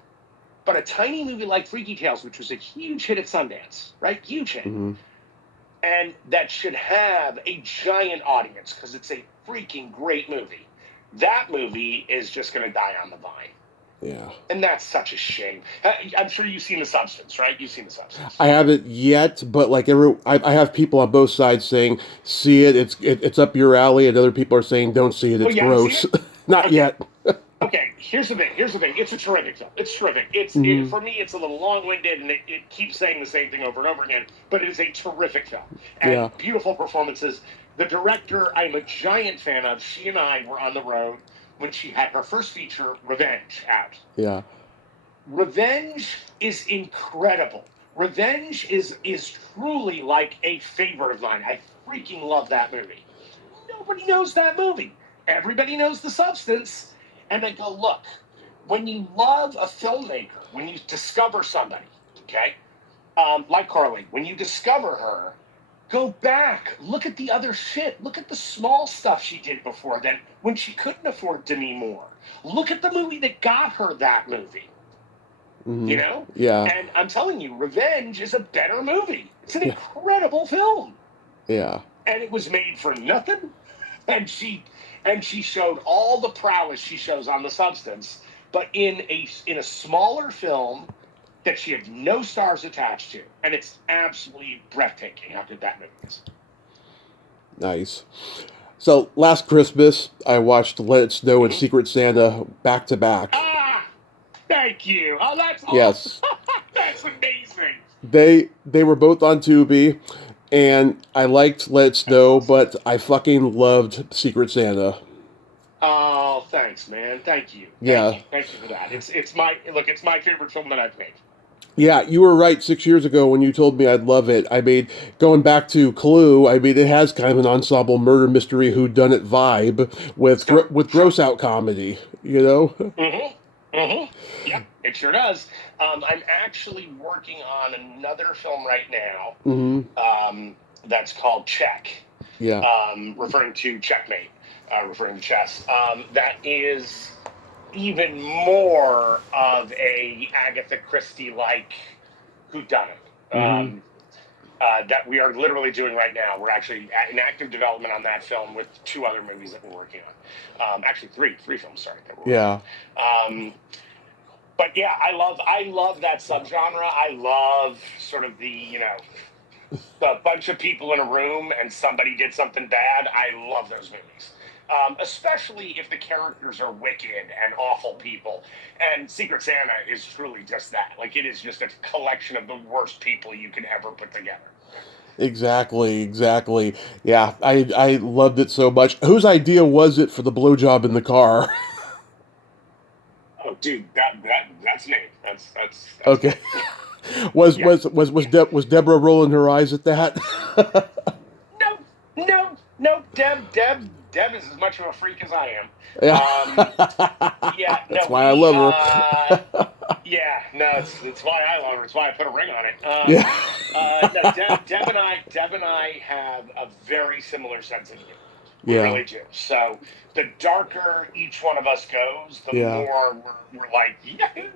But a tiny movie like Freaky Tales, which was a huge hit at Sundance, right? Huge hit. And that should have a giant audience because it's a freaking great movie. That movie is just going to die on the vine. Yeah. And that's such a shame. I'm sure you've seen The Substance, right? You've seen The Substance. I haven't yet, but like I have people on both sides saying, "See it, it's up your alley," and other people are saying, "Don't see it, Oh, it's you haven't seen gross." it? Not Okay. yet. Okay, here's the thing. It's a terrific film. It's terrific. For me, it's a little long-winded, and it keeps saying the same thing over and over again. But it is a terrific film and Yeah. beautiful performances. The director, I'm a giant fan of. She and I were on the road when she had her first feature, Revenge, out. Yeah. Revenge is incredible. Revenge is truly like a favorite of mine. I freaking love that movie. Nobody knows that movie. Everybody knows The Substance. And I go, look, when you love a filmmaker, when you discover somebody, okay, like Carly, when you discover her, go back, look at the other shit. Look at the small stuff she did before then when she couldn't afford Demi Moore. Look at the movie that got her that movie. You know? Yeah. And I'm telling you, Revenge is a better movie. It's an incredible film. Yeah. And it was made for nothing. And she showed all the prowess she shows on The Substance, but in a smaller film that she had no stars attached to. And it's absolutely breathtaking how good that movie is. Nice. So last Christmas, I watched Let It Snow and Secret Santa back to back. Ah, thank you. Oh, that's awesome. Yes. That's amazing. They were both on Tubi, and I liked Let It Snow, awesome. but I fucking loved Secret Santa. Oh, thanks, man. Thank you. Yeah. Thank you for that. It's my favorite film that I've made. Yeah, you were right 6 years ago when you told me I'd love it. I mean, going back to Clue, I mean, it has kind of an ensemble murder mystery whodunit vibe with gross out comedy, you know? Mm-hmm. Mm-hmm. Yep, it sure does. I'm actually working on another film right now. That's called Check. Yeah. Referring to checkmate, referring to chess. That is even more of a Agatha Christie like whodunit. That we are literally doing right now. We're actually in active development on that film with two other movies that we're working on. Actually, three films. Sorry, that we're working on. But yeah, I love that subgenre. I love sort of the bunch of people in a room and somebody did something bad. I love those movies. Especially if the characters are wicked and awful people. And Secret Santa is truly just that. Like, it is just a collection of the worst people you could ever put together. Exactly. Yeah, I loved it so much. Whose idea was it for the blowjob in the car? Oh, dude, that's me. That's Okay. me. Was Deborah rolling her eyes at that? No. Deb is as much of a freak as I am. Yeah. Yeah, That's why I love her. Yeah, no, it's why I love her. It's why I put a ring on it. Yeah. No, Deb and I have a very similar sense of humor. We Yeah. really do. So the darker each one of us goes, the Yeah. more we're like, yahoo!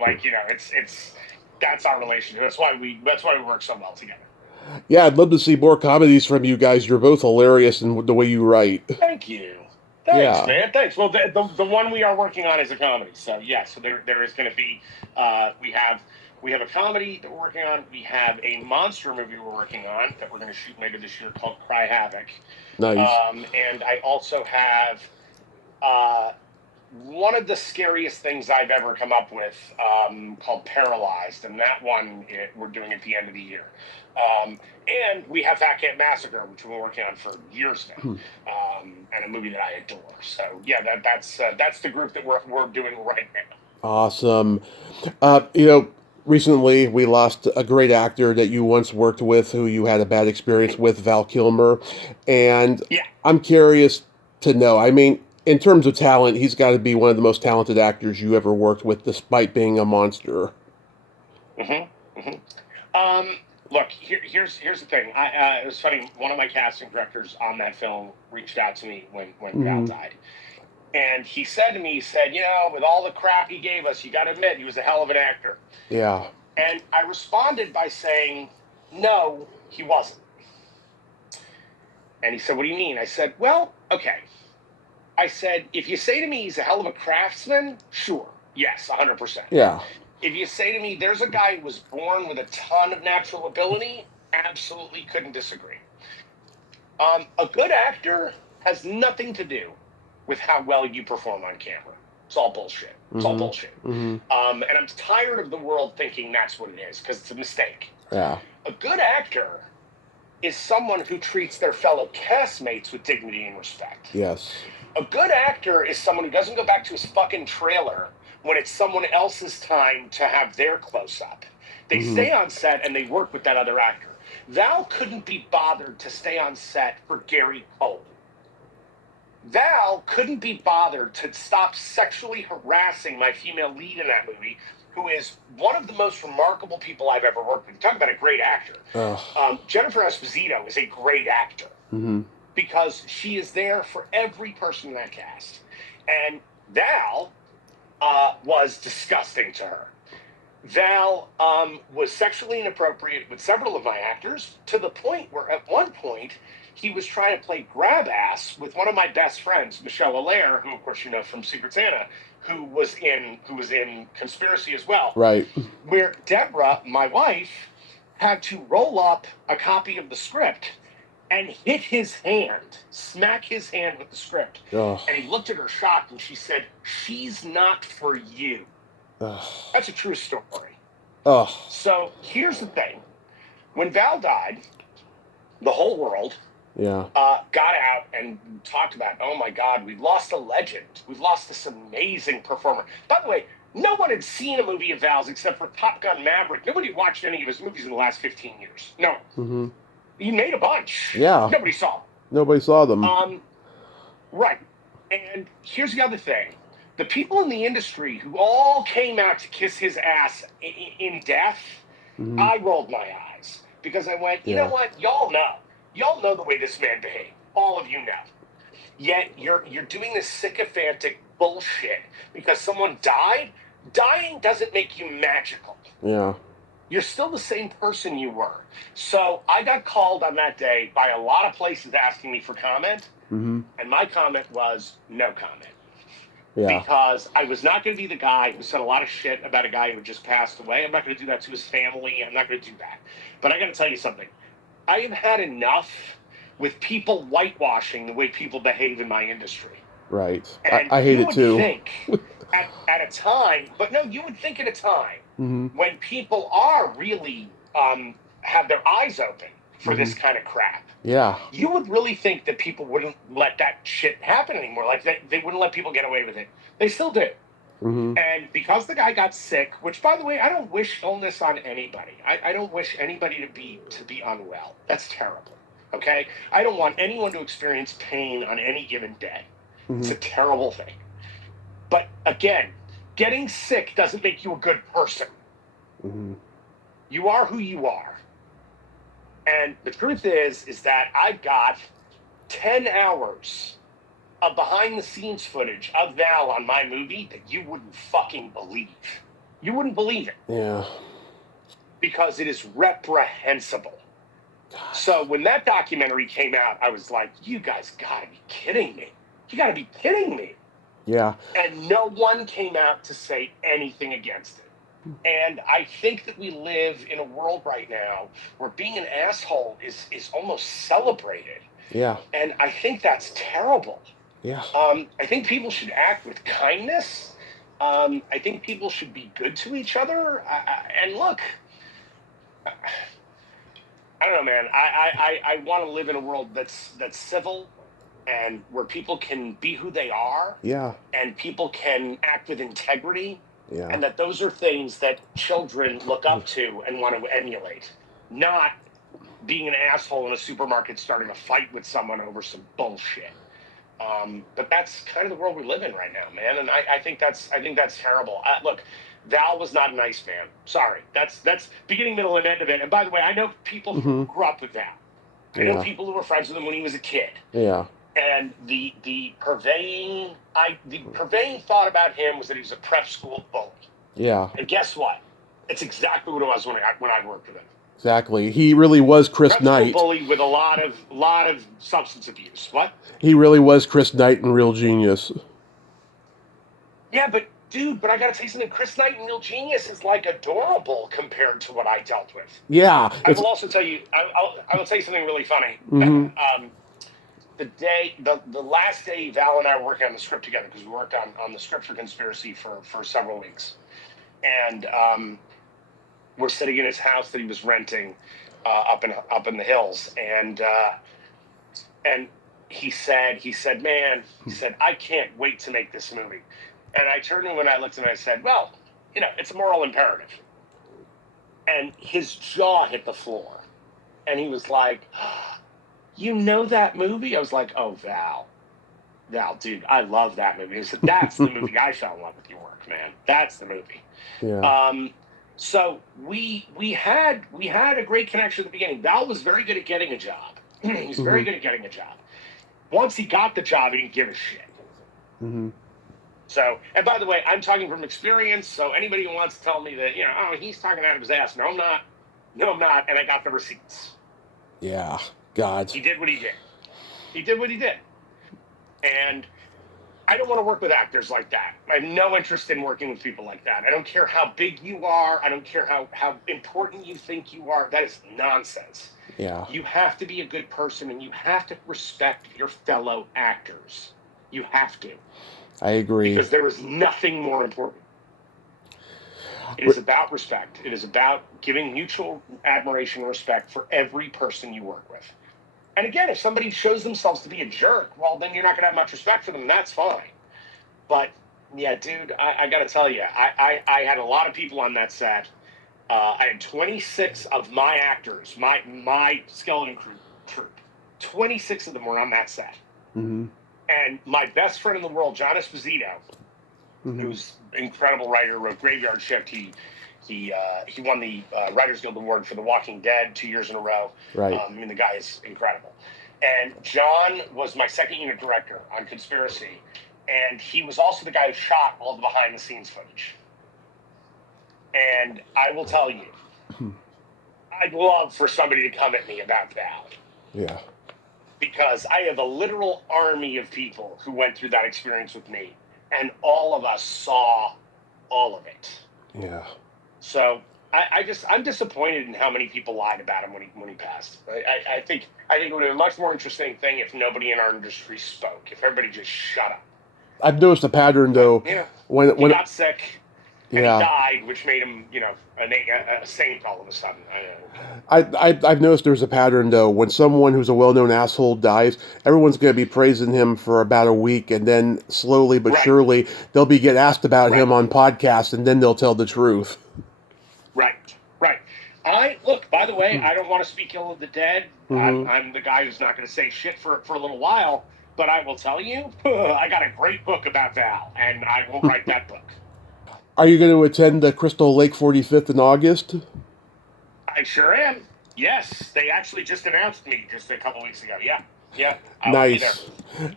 Like, it's that's our relationship. That's why we work so well together. Yeah, I'd love to see more comedies from you guys. You're both hilarious in the way you write. Thank you. Thanks, Yeah. man. Thanks. Well, the one we are working on is a comedy. So yeah, so there is going to be we have a comedy that we're working on. We have a monster movie we're working on that we're going to shoot later this year called Cry Havoc. Nice. And I also have one of the scariest things I've ever come up with called Paralyzed, and that one we're doing at the end of the year. And we have Fat Cat Massacre, which we've been working on for years now, and a movie that I adore. So yeah, that's the group that we're doing right now. Awesome. Recently we lost a great actor that you once worked with, who you had a bad experience with, Val Kilmer, and Yeah. I'm curious to know. I mean, in terms of talent, he's got to be one of the most talented actors you ever worked with, despite being a monster. Look, here's the thing. It was funny. One of my casting directors on that film reached out to me when Val died, and he said to me, with all the crap he gave us, you got to admit he was a hell of an actor. Yeah. And I responded by saying, no, he wasn't. And he said, what do you mean? I said, well, okay. I said, if you say to me he's a hell of a craftsman, sure. Yes, 100%. Yeah. If you say to me, there's a guy who was born with a ton of natural ability, absolutely couldn't disagree. A good actor has nothing to do with how well you perform on camera. It's all bullshit. It's all bullshit. And I'm tired of the world thinking that's what it is, because it's a mistake. Yeah. A good actor is someone who treats their fellow castmates with dignity and respect. Yes. A good actor is someone who doesn't go back to his fucking trailer when it's someone else's time to have their close-up. They stay on set and they work with that other actor. Val couldn't be bothered to stay on set for Gary Cole. Val couldn't be bothered to stop sexually harassing my female lead in that movie, who is one of the most remarkable people I've ever worked with. Talk about a great actor. Jennifer Esposito is a great actor because she is there for every person in that cast. And Val was disgusting to her. Val was sexually inappropriate with several of my actors, to the point where at one point he was trying to play grab ass with one of my best friends, Michelle Allaire, who of course you know from Secret Santa, who was in Conspiracy as well. Right. Where Deborah, my wife, had to roll up a copy of the script and hit his hand, smack his hand with the script. Ugh. And he looked at her shocked and she said, "She's not for you." Ugh. That's a true story. Ugh. So here's the thing. When Val died, the whole world got out and talked about, oh my God, we've lost a legend. We've lost this amazing performer. By the way, no one had seen a movie of Val's except for Top Gun Maverick. Nobody watched any of his movies in the last 15 years. No. He made a bunch. Yeah. Nobody saw them. Nobody saw them. Right. And here's the other thing. The people in the industry who all came out to kiss his ass in death, I rolled my eyes. Because I went, you know what? Y'all know. Y'all know the way this man behaved. All of you know. Yet you're doing this sycophantic bullshit because someone died. Dying doesn't make you magical. Yeah. You're still the same person you were. So I got called on that day by a lot of places asking me for comment. And my comment was no comment. Yeah. Because I was not going to be the guy who said a lot of shit about a guy who just passed away. I'm not going to do that to his family. I'm not going to do that. But I got to tell you something. I have had enough with people whitewashing the way people behave in my industry. Right. And I hate it too. You would think at a time, but no, you would think at a time when people are really have their eyes open for this kind of crap. Yeah. You would really think that people wouldn't let that shit happen anymore. Like they wouldn't let people get away with it. They still do. And because the guy got sick, which by the way, I don't wish illness on anybody. I don't wish anybody to be unwell. That's terrible. Okay? I don't want anyone to experience pain on any given day. It's a terrible thing. But again, getting sick doesn't make you a good person. You are who you are. And the truth is that I've got 10 hours of behind-the-scenes footage of Val on my movie that you wouldn't fucking believe. You wouldn't believe it. Yeah. Because it is reprehensible. God. So when that documentary came out, I was like, you guys gotta be kidding me. You gotta be kidding me. Yeah. And no one came out to say anything against it. And I think that we live in a world right now where being an asshole is almost celebrated. Yeah. And I think that's terrible. Yeah. I think people should act with kindness. I think people should be good to each other. And look, I don't know, man. I want to live in a world that's civil and where people can be who they are. Yeah. And people can act with integrity. Yeah. And that those are things that children look up to and want to emulate. Not being an asshole in a supermarket starting a fight with someone over some bullshit. But that's kind of the world we live in right now, man. And I think that's terrible. Look, Val was not a nice man. Sorry. That's beginning, middle, and end of it. And by the way, I know people who grew up with Val. I know people who were friends with him when he was a kid. Yeah. And the purveying thought about him was that he was a prep school bully. Yeah. And guess what? It's exactly what it was when I worked with him. Exactly. He really was Chris prep Knight. School bully with a lot of substance abuse. What? He really was Chris Knight and real genius. Yeah, but Dude, but I gotta tell you something. Chris Nightingale Genius is like adorable compared to what I dealt with. Yeah. I will also tell you. I will tell you something really funny. The last day Val and I were working on the script together, because we worked on the script for Conspiracy for several weeks, and we're sitting in his house that he was renting up in the hills, and he said, man, I can't wait to make this movie. And I turned to him and I looked at him and I said, well, it's a moral imperative. And his jaw hit the floor. And he was like, you know that movie? I was like, oh, Val, dude, I love that movie. He said, that's the movie I fell in love with your work, man. That's the movie. Yeah. So we had a great connection at the beginning. Val was very good at getting a job. He was very good at getting a job. Once he got the job, he didn't give a shit. So, and by the way, I'm talking from experience, so anybody who wants to tell me that, he's talking out of his ass, no, I'm not. No, I'm not, and I got the receipts. Yeah. God. He did what he did. He did what he did. And I don't want to work with actors like that. I have no interest in working with people like that. I don't care how big you are. I don't care how important you think you are. That is nonsense. Yeah. You have to be a good person, and you have to respect your fellow actors. You have to. I agree. Because there is nothing more important. It is about respect. It is about giving mutual admiration and respect for every person you work with. And again, if somebody shows themselves to be a jerk, well, then you're not going to have much respect for them. That's fine. But, yeah, dude, I got to tell you, I had a lot of people on that set. I had 26 of my actors, my skeleton troupe. 26 of them were on that set. And my best friend in the world, John Esposito, who's an incredible writer, wrote Graveyard Shift. He won the Writers Guild Award for The Walking Dead 2 years in a row. Right. The guy is incredible. And John was my second unit director on Conspiracy, and he was also the guy who shot all the behind-the-scenes footage. And I will tell you, I'd love for somebody to come at me about Val. Yeah. Because I have a literal army of people who went through that experience with me, and all of us saw all of it. Yeah. So I'm disappointed in how many people lied about him when he passed. I think it would have been a much more interesting thing if nobody in our industry spoke, if everybody just shut up. I've noticed a pattern though. When he got sick. And yeah. he died, which made him, a saint all of a sudden. I've noticed there's a pattern, though. When someone who's a well-known asshole dies, everyone's going to be praising him for about a week, and then slowly but surely, they'll get asked about him on podcasts, and then they'll tell the truth. Right. Look, by the way, I don't want to speak ill of the dead. I'm the guy who's not going to say shit for a little while, but I will tell you, I got a great book about Val, and I will write that book. Are you going to attend the Crystal Lake 45th in August? I sure am. Yes, they actually just announced me just a couple weeks ago. Yeah. Nice. I'll be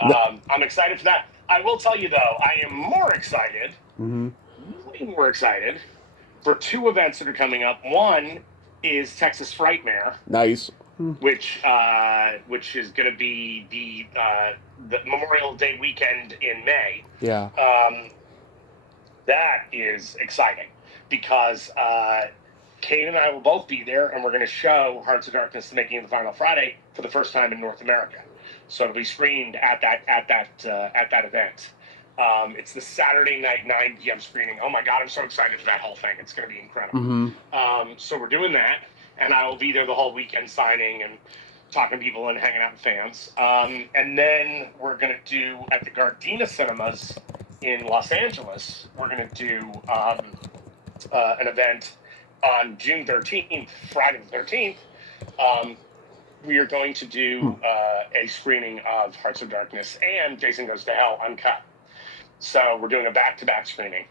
there. I'm excited for that. I will tell you, though, I am more excited, way more excited, for two events that are coming up. One is Texas Frightmare. Nice. Which is going to be the Memorial Day weekend in May. Yeah. That is exciting because Kate and I will both be there, and we're going to show Hearts of Darkness: The Making of the Final Friday for the first time in North America. So it'll be screened at that event. It's the Saturday night 9 p.m. screening. Oh my God, I'm so excited for that whole thing. It's going to be incredible. So we're doing that, and I will be there the whole weekend signing and talking to people and hanging out with fans. And then we're going to do at the Gardena Cinemas in Los Angeles, we're going to do an event on June 13th, Friday the 13th. We are going to do a screening of Hearts of Darkness and Jason Goes to Hell uncut. So we're doing a back-to-back screening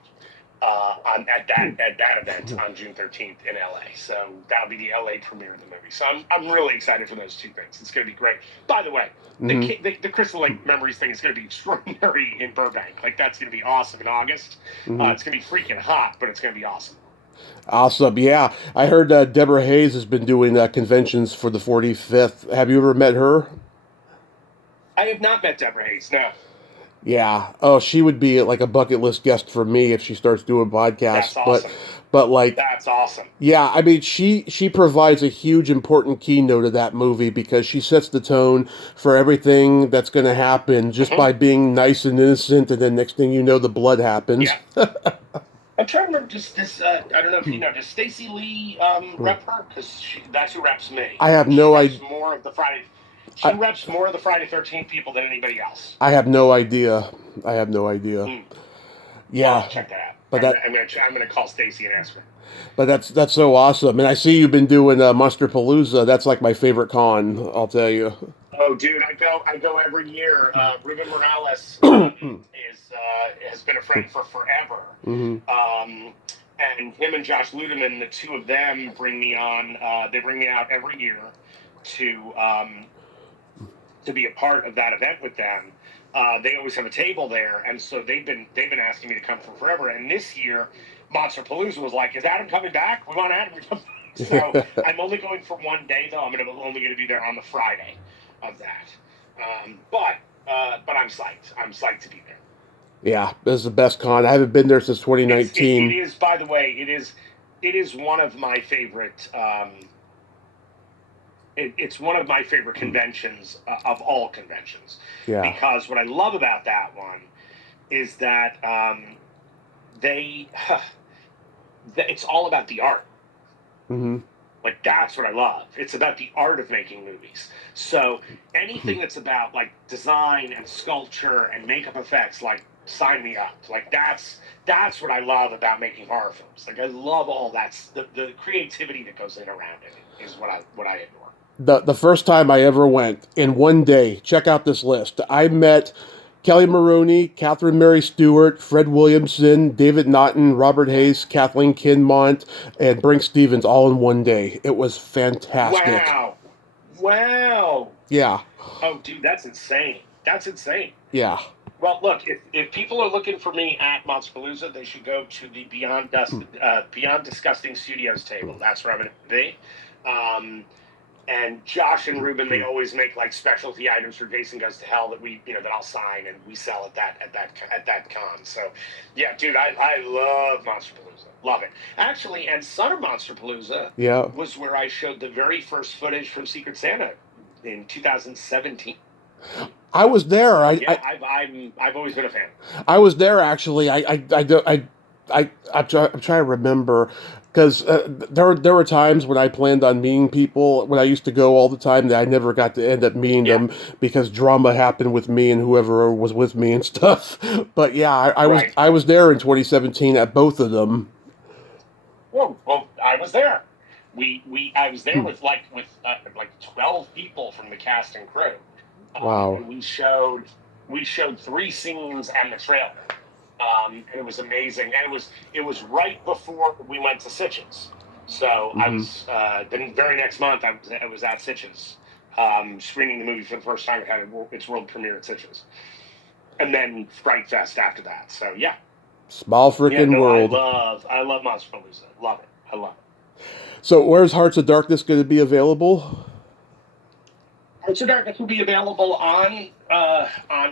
at that event on June 13th in LA. So that'll be the LA premiere of the movie. So I'm really excited for those two things. It's going to be great. By the way, the Crystal Lake Memories thing is going to be extraordinary in Burbank. Like, that's going to be awesome in August. It's going to be freaking hot, but it's going to be awesome. Awesome, yeah. I heard Deborah Hayes has been doing conventions for the 45th. Have you ever met her? I have not met Deborah Hayes, no. Yeah. Oh, she would be like a bucket list guest for me if she starts doing podcasts. That's awesome. But like, That's awesome. yeah, I mean, she provides a huge important keynote of that movie because she sets the tone for everything that's going to happen just by being nice and innocent, and then next thing you know, the blood happens. Yeah. I'm trying to remember, I don't know if you know, does Stacey Lee rep her? Because that's who reps me. I have She no reps idea. more of the Friday. She reps more of the Friday 13th people than anybody else. I have no idea. I have no idea. Mm. Well, Yeah, I'll check that out. but I'm gonna call Stacey and ask her. but that's so awesome. And I see you've been doing Monster Palooza. That's like my favorite con. I'll tell you. Oh, dude, I go every year. Ruben Morales has been a friend for forever. And him and Josh Ludeman, the two of them, bring me on. They bring me out every year to be a part of that event with them. They always have a table there, and so they've been asking me to come for forever. And this year, Monster Palooza was like, "Is Adam coming back? We want Adam to come back." So I'm only going for one day, though. I'm only going to be there on the Friday of that. But I'm psyched. I'm psyched to be there. Yeah, this is the best con. I haven't been there since 2019. It is, by the way, it is one of my favorite. It's one of my favorite conventions of all conventions. Yeah. Because what I love about that one is that it's all about the art. Like, that's what I love. It's about the art of making movies. So anything that's about like design and sculpture and makeup effects, like, sign me up. Like, that's what I love about making horror films. Like, I love all that. The creativity that goes in around it is what I adore. The first time I ever went in one day, check out this list. I met Kelly Maroney, Catherine Mary Stewart, Fred Williamson, David Naughton, Robert Hayes, Kathleen Kinmont, and Brink Stevens all in one day. It was fantastic. Wow. Yeah. Oh, dude, that's insane. That's insane. Yeah. Well, look, if people are looking for me at Monsterpalooza, they should go to the Beyond Disgusting Studios table. That's where I'm going to be. And Josh and Ruben, they always make like specialty items for Jason Goes to Hell that I'll sign and we sell at that con. So, yeah, dude, I love Monsterpalooza, love it. Actually, and Son of Monsterpalooza was where I showed the very first footage from Secret Santa in 2017. I was there. I've always been a fan. I was there actually. I'm trying to remember. Because there were times when I planned on meeting people when I used to go all the time that I never got to end up meeting them because drama happened with me and whoever was with me and stuff. But yeah, I was there in 2017 at both of them. Well, I was there. I was there with like 12 people from the cast and crew. Wow. And we showed 3 scenes and the trailer. And it was amazing, and it was right before we went to Sitges. So I was the very next month I was at Sitges, screening the movie for the first time. It had its world premiere at Sitges, and then Fright Fest after that. So yeah, small freaking world. I love Monsterpalooza. Love it. I love it. So where's Hearts of Darkness going to be available? Hearts of Darkness will be available on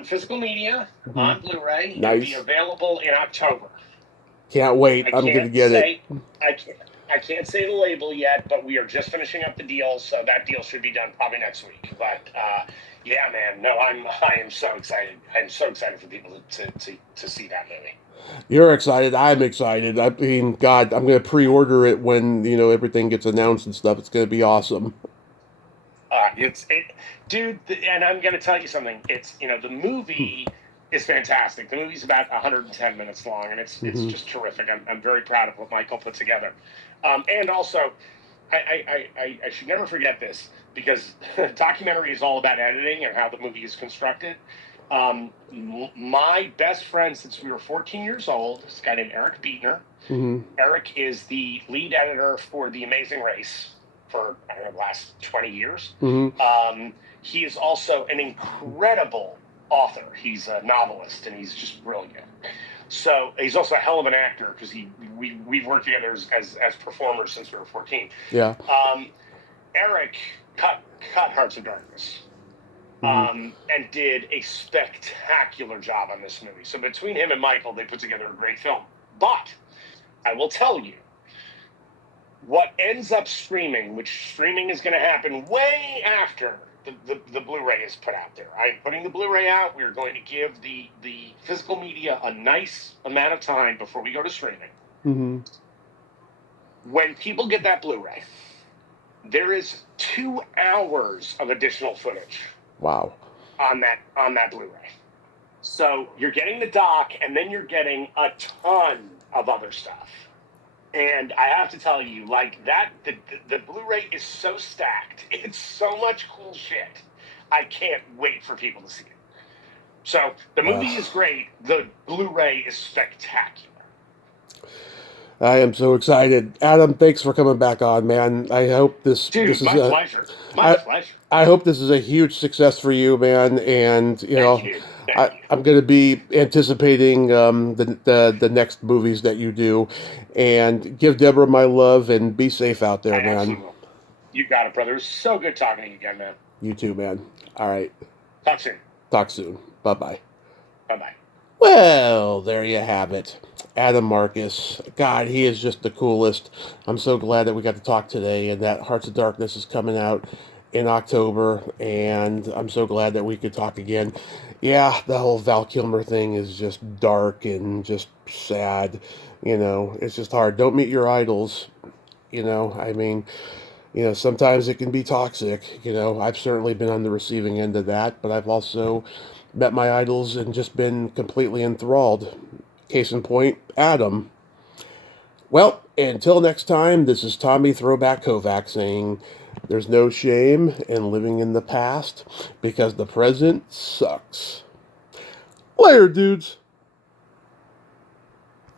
physical media, on Blu-ray. Nice. It'll be available in October. Can't wait. I'm going to get it. I can't say the label yet, but we are just finishing up the deal, so that deal should be done probably next week. But yeah, man, no, I am so excited. I'm so excited for people to see that movie. You're excited. I'm excited. I mean, God, I'm going to pre-order it when everything gets announced and stuff. It's going to be awesome. Dude, and I'm going to tell you something. It's the movie is fantastic. The movie's about 110 minutes long, and it's just terrific. I'm very proud of what Michael put together. And also, I should never forget this because documentary is all about editing and how the movie is constructed. My best friend since we were 14 years old, this guy named Eric Beatner. Eric is the lead editor for The Amazing Race for the last 20 years. He is also an incredible author. He's a novelist, and he's just brilliant. So he's also a hell of an actor because we've worked together as performers since we were 14. Yeah. Eric cut Hearts of Darkness. and did a spectacular job on this movie. So between him and Michael, they put together a great film. But I will tell you, what ends up streaming, which streaming is going to happen way after the Blu-ray is put out there. I'm putting the Blu-ray out. We're going to give the physical media a nice amount of time before we go to streaming. Mm-hmm. When people get that Blu-ray, there is 2 hours of additional footage. Wow. On that Blu-ray. So you're getting the doc, and then you're getting a ton of other stuff. And I have to tell you, like that, the Blu-ray is so stacked. It's so much cool shit. I can't wait for people to see it. So the movie is great. The Blu-ray is spectacular. I am so excited. Adam, thanks for coming back on, man. I hope this is my pleasure. My pleasure. I hope this is a huge success for you, man. And I'm going to be anticipating the next movies that you do. And give Deborah my love and be safe out there, man. Absolutely. You got it, brother. It was so good talking to you again, man. You too, man. All right. Talk soon. Bye-bye. Bye-bye. Well, there you have it. Adam Marcus. God, he is just the coolest. I'm so glad that we got to talk today and that Hearts of Darkness is coming out in October, and I'm so glad that we could talk again. Yeah, the whole Val Kilmer thing is just dark and just sad. It's just hard. Don't meet your idols. I mean, sometimes it can be toxic. I've certainly been on the receiving end of that, but I've also met my idols and just been completely enthralled. Case in point, Adam. Well, until next time, this is Tommy Throwback Kovac saying there's no shame in living in the past because the present sucks. Later, dudes.